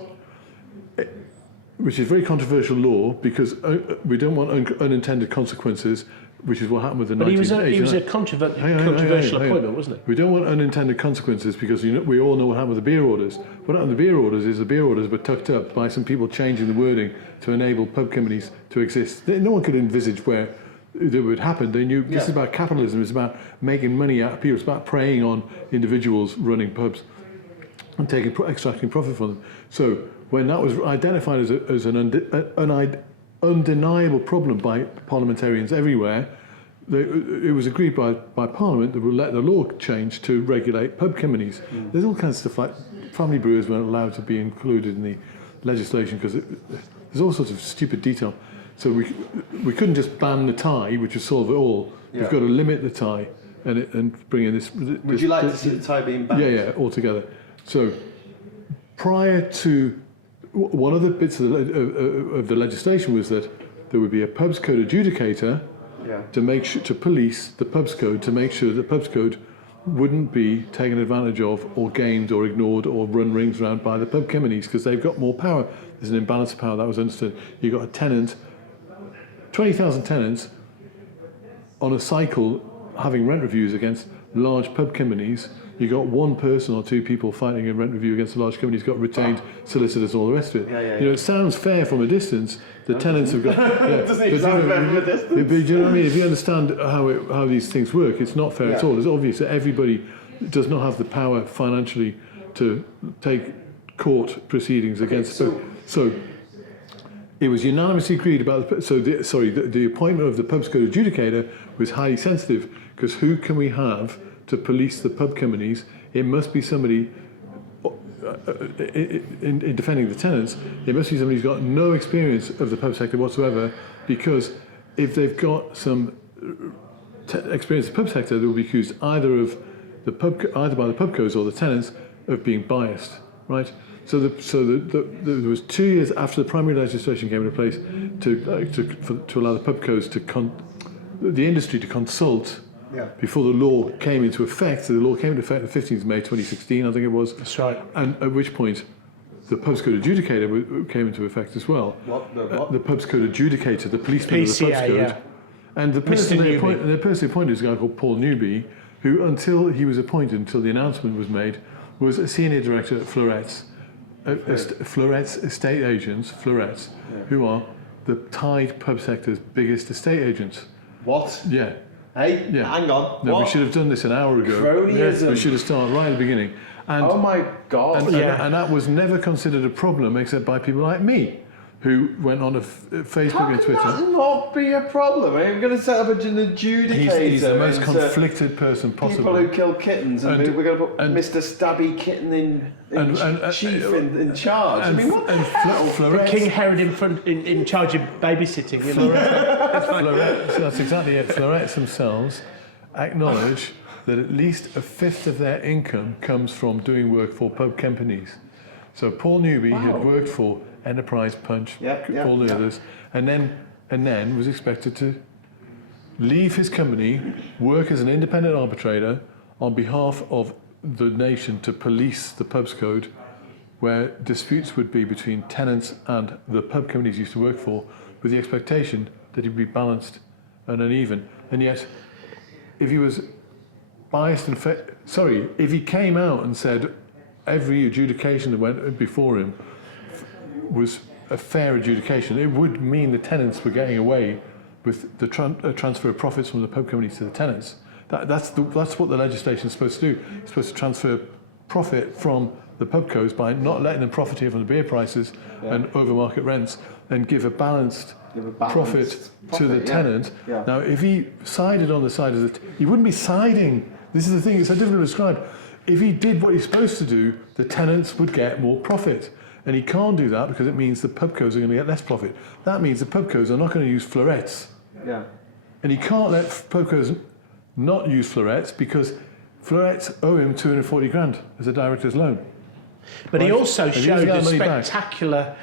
which is very controversial law because we don't want unintended consequences, which is what happened with the 1989. He was a controversial appointment, wasn't it? We don't want unintended consequences because we all know what happened with the beer orders. What happened with the beer orders is the beer orders were tucked up by some people changing the wording to enable pub companies to exist. No one could envisage where that would happen. They knew this is about capitalism. It's about making money out of people. It's about preying on individuals running pubs and extracting profit from them. So when that was identified as an undeniable problem by parliamentarians everywhere, it was agreed by Parliament that we'll let the law change to regulate pub companies. There's all kinds of stuff like family brewers weren't allowed to be included in the legislation because there's all sorts of stupid detail. So we couldn't just ban the tie, which would solve it all. We've got to limit the tie and bring in this. Would you like to see the tie being banned? Yeah, altogether. So prior to one of the bits of the legislation was that there would be a pubs code adjudicator to police the pubs code to make sure that the pubs code wouldn't be taken advantage of or gamed or ignored or run rings around by the pub companies because they've got more power. There's an imbalance of power, that was understood. You've got a tenant, 20,000 tenants on a cycle having rent reviews against large pub companies. You've got one person or two people fighting a rent review against a large company who's got retained solicitors and all the rest of it. It sounds fair from a distance. The tenants have got... It doesn't even sound fair from a distance. But do you know what I mean? If you understand how these things work, it's not fair at all. It's obvious that everybody does not have the power financially to take court proceedings against... So it was unanimously agreed about... The appointment of the pubs code adjudicator was highly sensitive because who can we have to police the pub companies? It must be somebody, in defending the tenants, it must be somebody who's got no experience of the pub sector whatsoever, because if they've got some experience in the pub sector, they will be accused either by the pubcos or the tenants of being biased, right? So there was 2 years after the primary legislation came into place to allow the pubcos the industry to consult before the law came into effect. So the law came into effect on 15th of May 2016, I think it was. That's right. And at which point the pubs code adjudicator came into effect as well. The pubs code adjudicator, the policeman of the pubs code. And the person they appointed is a guy called Paul Newby, who until the announcement was made, was a senior director at Fleuret's. Fleuret's estate agents, who are the tied pub sector's biggest estate agents. What? Yeah. Hey, hang on. No, what? we should have done this an hour ago. Cronyism. We should have started right at the beginning. And, oh my God. And that was never considered a problem except by people like me, who went on to Facebook and Twitter. How can that not be a problem? I'm going to set up an adjudicator. He's the most conflicted person possible. People who kill kittens, and we're going to put Mr. Stabby Kitten in charge. I mean, what the hell? King Herod in charge of babysitting. You know? That's exactly it. Fleuret's themselves acknowledge that at least a fifth of their income comes from doing work for pub companies. So Paul Newby had worked for Enterprise Punch, all the others, and then was expected to leave his company, work as an independent arbitrator on behalf of the nation to police the pubs code, where disputes would be between tenants and the pub companies he used to work for, with the expectation that he'd be balanced and uneven. And yet, if he was biased and if he came out and said every adjudication that went before him was a fair adjudication, it would mean the tenants were getting away with the transfer of profits from the pub companies to the tenants. That's what the legislation is supposed to do. It's supposed to transfer profit from the pubcos by not letting them profiteer from the beer prices and over market rents, and give a balanced profit to the tenant. Yeah. Now, if he sided on the side of he wouldn't be siding. This is the thing, it's so difficult to describe. If he did what he's supposed to do, the tenants would get more profit. And he can't do that because it means the pubcos are going to get less profit. That means the pubcos are not going to use Fleuret's. Yeah. And he can't let pubcos not use Fleuret's because Fleuret's owe him 240 grand as a director's loan. But he also Have you showed got a money back? spectacular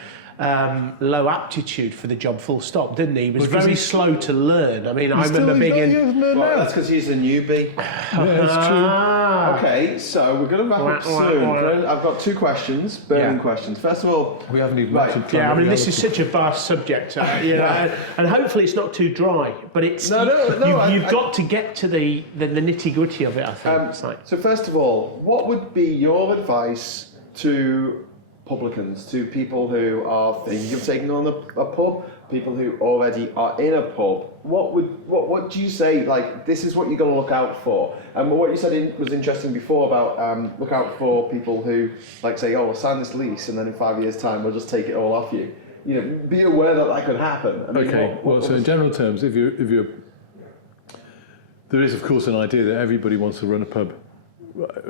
low aptitude for the job, full stop, didn't he? He was Because very he's- slow to learn. I mean, I He's remember still- being he's in... not- he hasn't learned Well, now. that's because he's a newbie. Yeah, it's true. Ah. Okay, so we're going to wrap up Wah, wah, soon. wah. I've got 2 questions, burning Yeah. questions. First of all, We haven't even Right. mentioned Yeah, I mean, this is reality. such a vast subject, you know, and hopefully it's not too dry. But it's No, you've I- got to get to the nitty gritty of it. I think. It's like, so first of all, what would be your advice to publicans, to people who are thinking of taking on a pub, people who already are in a pub? What do you say? Like, this is what you're going to look out for. And what you said was interesting before about look out for people who like say, oh, we'll sign this lease, and then in 5 years' time we'll just take it all off you. You know, be aware that could happen. I mean, Okay, so in general terms, if you're, there is of course an idea that everybody wants to run a pub,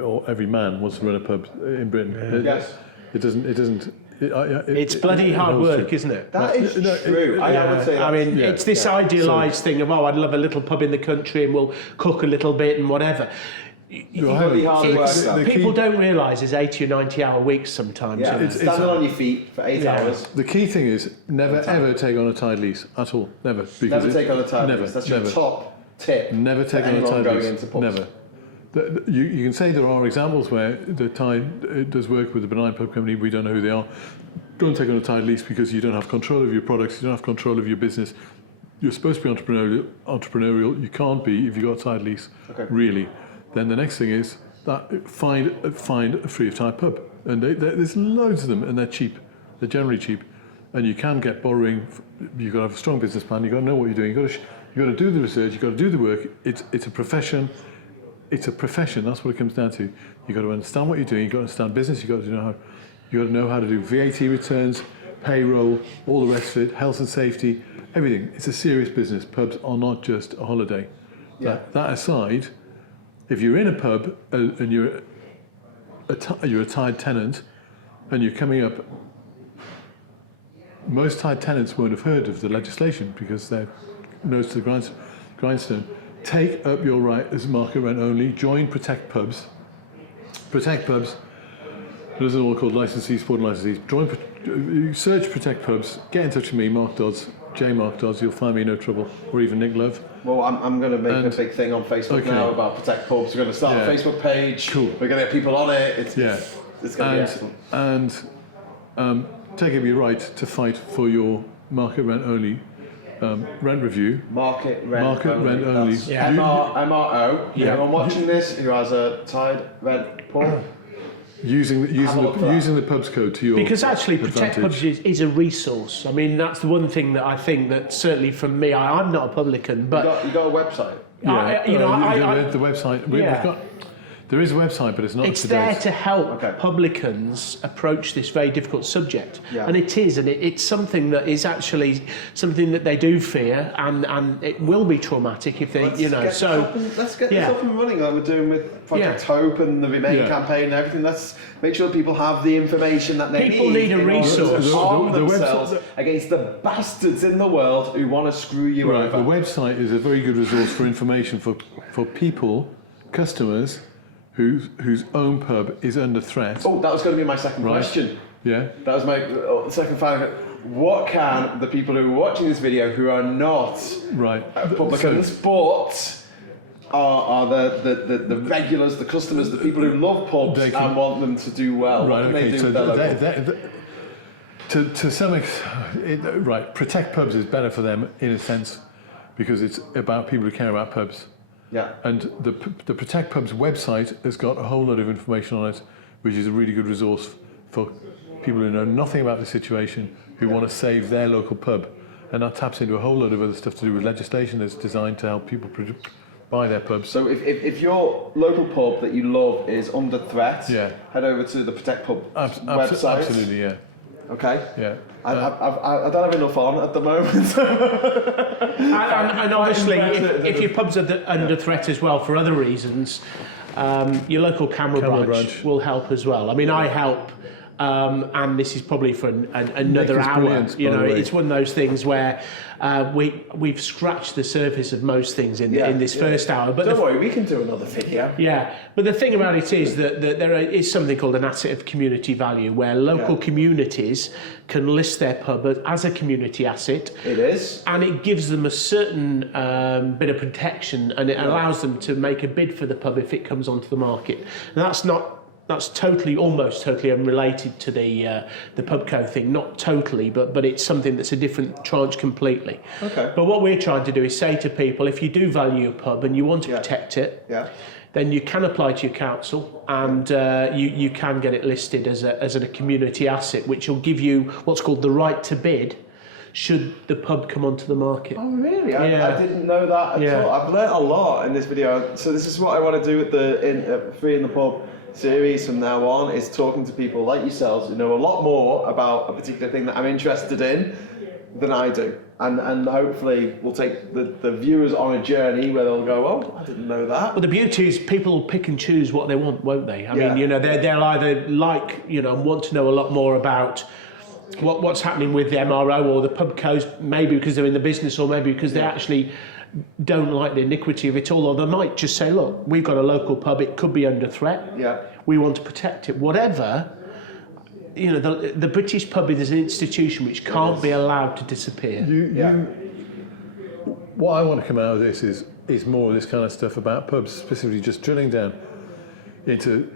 or every man wants to run a pub in Britain. Yes. It doesn't. it's bloody hard holds work, true. isn't it? That is No, true. I would say. I mean, yeah. it's this idealised thing of, oh, I'd love a little pub in the country and we'll cook a little bit and whatever. bloody hard work. It's- That. people don't realise there's 80 or 90 hour weeks sometimes. Yeah, and- standing on your feet for 8 Yeah. hours. The key thing is never ever take on a tied lease at all. Never. Because Never take on a time never, lease. That's never. your top tip. Never for take on a anyone tied going lease. into pubs. Never. You can say there are examples where the tied does work with a benign pub company. We don't know who they are. Don't take on a tied lease because you don't have control of your products. You don't have control of your business. You're supposed to be entrepreneurial. You can't be if you've got a tied lease. Okay. Really. Then the next thing is that find a free of tied pub, and there's loads of them, and they're cheap. They're generally cheap, and you can get borrowing. You've got to have a strong business plan. You've got to know what you're doing. You've got to do the research. You've got to do the work. It's a profession. It's a profession. That's what it comes down to. You've got to understand what you're doing. You've got to understand business. You've got to know how to do VAT returns, payroll, all the rest of it, health and safety, everything. It's a serious business. Pubs are not just a holiday. Yeah. That aside, if you're in a pub and you're a tied tenant and you're coming up, most tied tenants won't have heard of the legislation because they're nose to the grindstone. Take up your right as market rent only. Join Protect Pubs. Protect Pubs. There's an all called licensees, supporting licensees. Search Protect Pubs. Get in touch with me, Mark Dodds, J. Mark Dodds. You'll find me no trouble, or even Nick Love. Well, I'm going to make a big thing on Facebook Okay. now about Protect Pubs. We're going to start a Yeah. Facebook page. Cool. We're going to get people on it. It's Yeah. going to be excellent. And take up your right to fight for your market rent only rent review. Market rent Rent only. That's Yeah. MRO. Yeah. Anyone watching this who has a tied rent pub? Using a look for that. the pubs code to your Because actually, Protect advantage. Pubs is a resource. I mean, that's the one thing that I think that certainly from me, I'm not a publican, but You got a website. The website. We've Yeah. got. There is a website, but it's not. it's up to date. there to help Okay. publicans approach this very difficult subject. Yeah. And it is, and it's something that is actually something that they do fear, and it will be traumatic if they, Let's you know, get so... let's get yeah. this up and running like we're doing with Project Yeah. Hope and the Remain Yeah. campaign and everything. Let's make sure people have the information that they People need a in order resource. to arm The website- themselves against the bastards in the world who want to screw you Right, the over. website is a very good resource for information for people, customers, whose own pub is under threat. Oh, that was going to be my second Right. question. Yeah. That was my second final. What can the people who are watching this video who are not Right. publicans, but are the regulars, the customers, the people who love pubs They can- and want them to do well? What Right. can they Okay. do So with their local? to some extent, right, Protect Pubs is better for them in a sense because it's about people who care about pubs. Yeah. And the Protect Pubs website has got a whole lot of information on it, which is a really good resource for people who know nothing about the situation, who want to save their local pub. And that taps into a whole lot of other stuff to do with legislation that's designed to help people buy their pubs. So if your local pub that you love is under threat, Yeah. head over to the Protect Pub website. Absolutely, yeah. Okay. Yeah. I don't have enough on at the moment. And obviously, if your pubs are under threat as well for other reasons, your local camera branch branch. will help as well. I mean, I help and this is probably for another Nick is hour. brilliant, You by know, the way. it's one of those things where we've scratched the surface of most things in this first hour. But Don't worry, we can do another video. yeah, but the thing about it is that there is something called an asset of community value, where local communities can list their pub as a community asset. It is. And it gives them a certain bit of protection, and it allows them to make a bid for the pub if it comes onto the market. And that's almost totally unrelated to the pubco thing. Not totally, but it's something that's a different tranche completely. Okay. But what we're trying to do is say to people, if you do value your pub and you want to protect it, then you can apply to your council, and you can get it listed as a community asset, which will give you what's called the right to bid should the pub come onto the market. Oh, really? I didn't know that at all. I've learnt a lot in this video. So this is what I want to do with the Free in the Pub series from now on, is talking to people like yourselves who know a lot more about a particular thing that I'm interested in than I do. And hopefully we'll take the viewers on a journey where they'll go, oh, I didn't know that. Well, the beauty is people will pick and choose what they want, won't they? I mean, you know, they'll either like, you know, want to know a lot more about what's happening with the MRO or the pubcos, maybe because they're in the business, or maybe because they actually don't like the iniquity of it all, or they might just say, look, we've got a local pub, it could be under threat, we want to protect it, whatever. You know, the British pub is an institution which can't be allowed to disappear. What I want to come out of this is more of this kind of stuff about pubs, specifically just drilling down into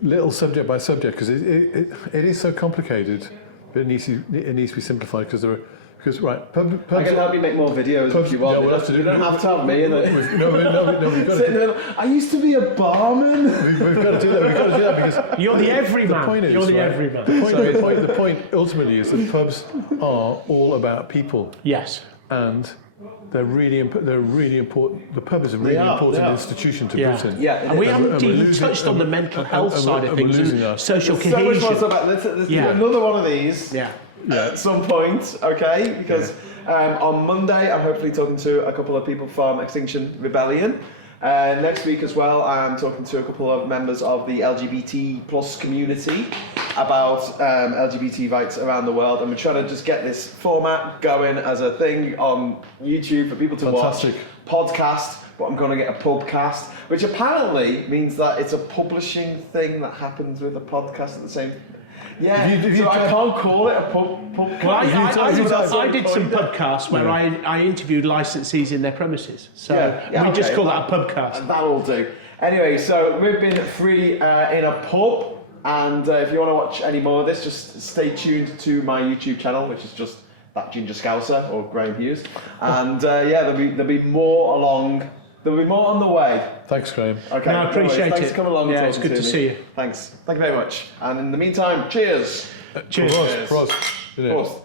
little subject by subject, because it is so complicated, but it needs to be simplified, because pubs. I can help you make more videos if you want. Yeah, You don't have to have me in it. No, we've got to. I used to be a barman. We've got to do that. We've got to do that because You're the everyman. The point is, You're the everyman. The point ultimately is that pubs are all about people. Yes. And they're really important. The pub is a really important institution to Britain. Yeah, and we haven't even touched on the mental health side of things and social cohesion. So much more about. Let's do another one of these. At some point, okay? Because on Monday, I'm hopefully talking to a couple of people from Extinction Rebellion. Next week as well, I'm talking to a couple of members of the LGBT plus community about LGBT rights around the world, and we're trying to just get this format going as a thing on YouTube for people to watch. Podcast, but I'm going to get a PUBCAST, which apparently means that it's a publishing thing that happens with a podcast at the same. So I can't call it a pubcast. Well, I did some podcasts where I interviewed licensees in their premises. So we just call that a pubcast. That'll do. Anyway, so we've been Free in a Pub, and if you want to watch any more of this, just stay tuned to my YouTube channel, which is just that Ginger Scouser or Graham Hughes. And there'll be more along. There'll be more on the way. Thanks, Graham. Okay, I appreciate it. Thanks for coming along. Yeah, it's good to see you. Thanks. Thank you very much. And in the meantime, cheers. Cheers. Prost. Prost.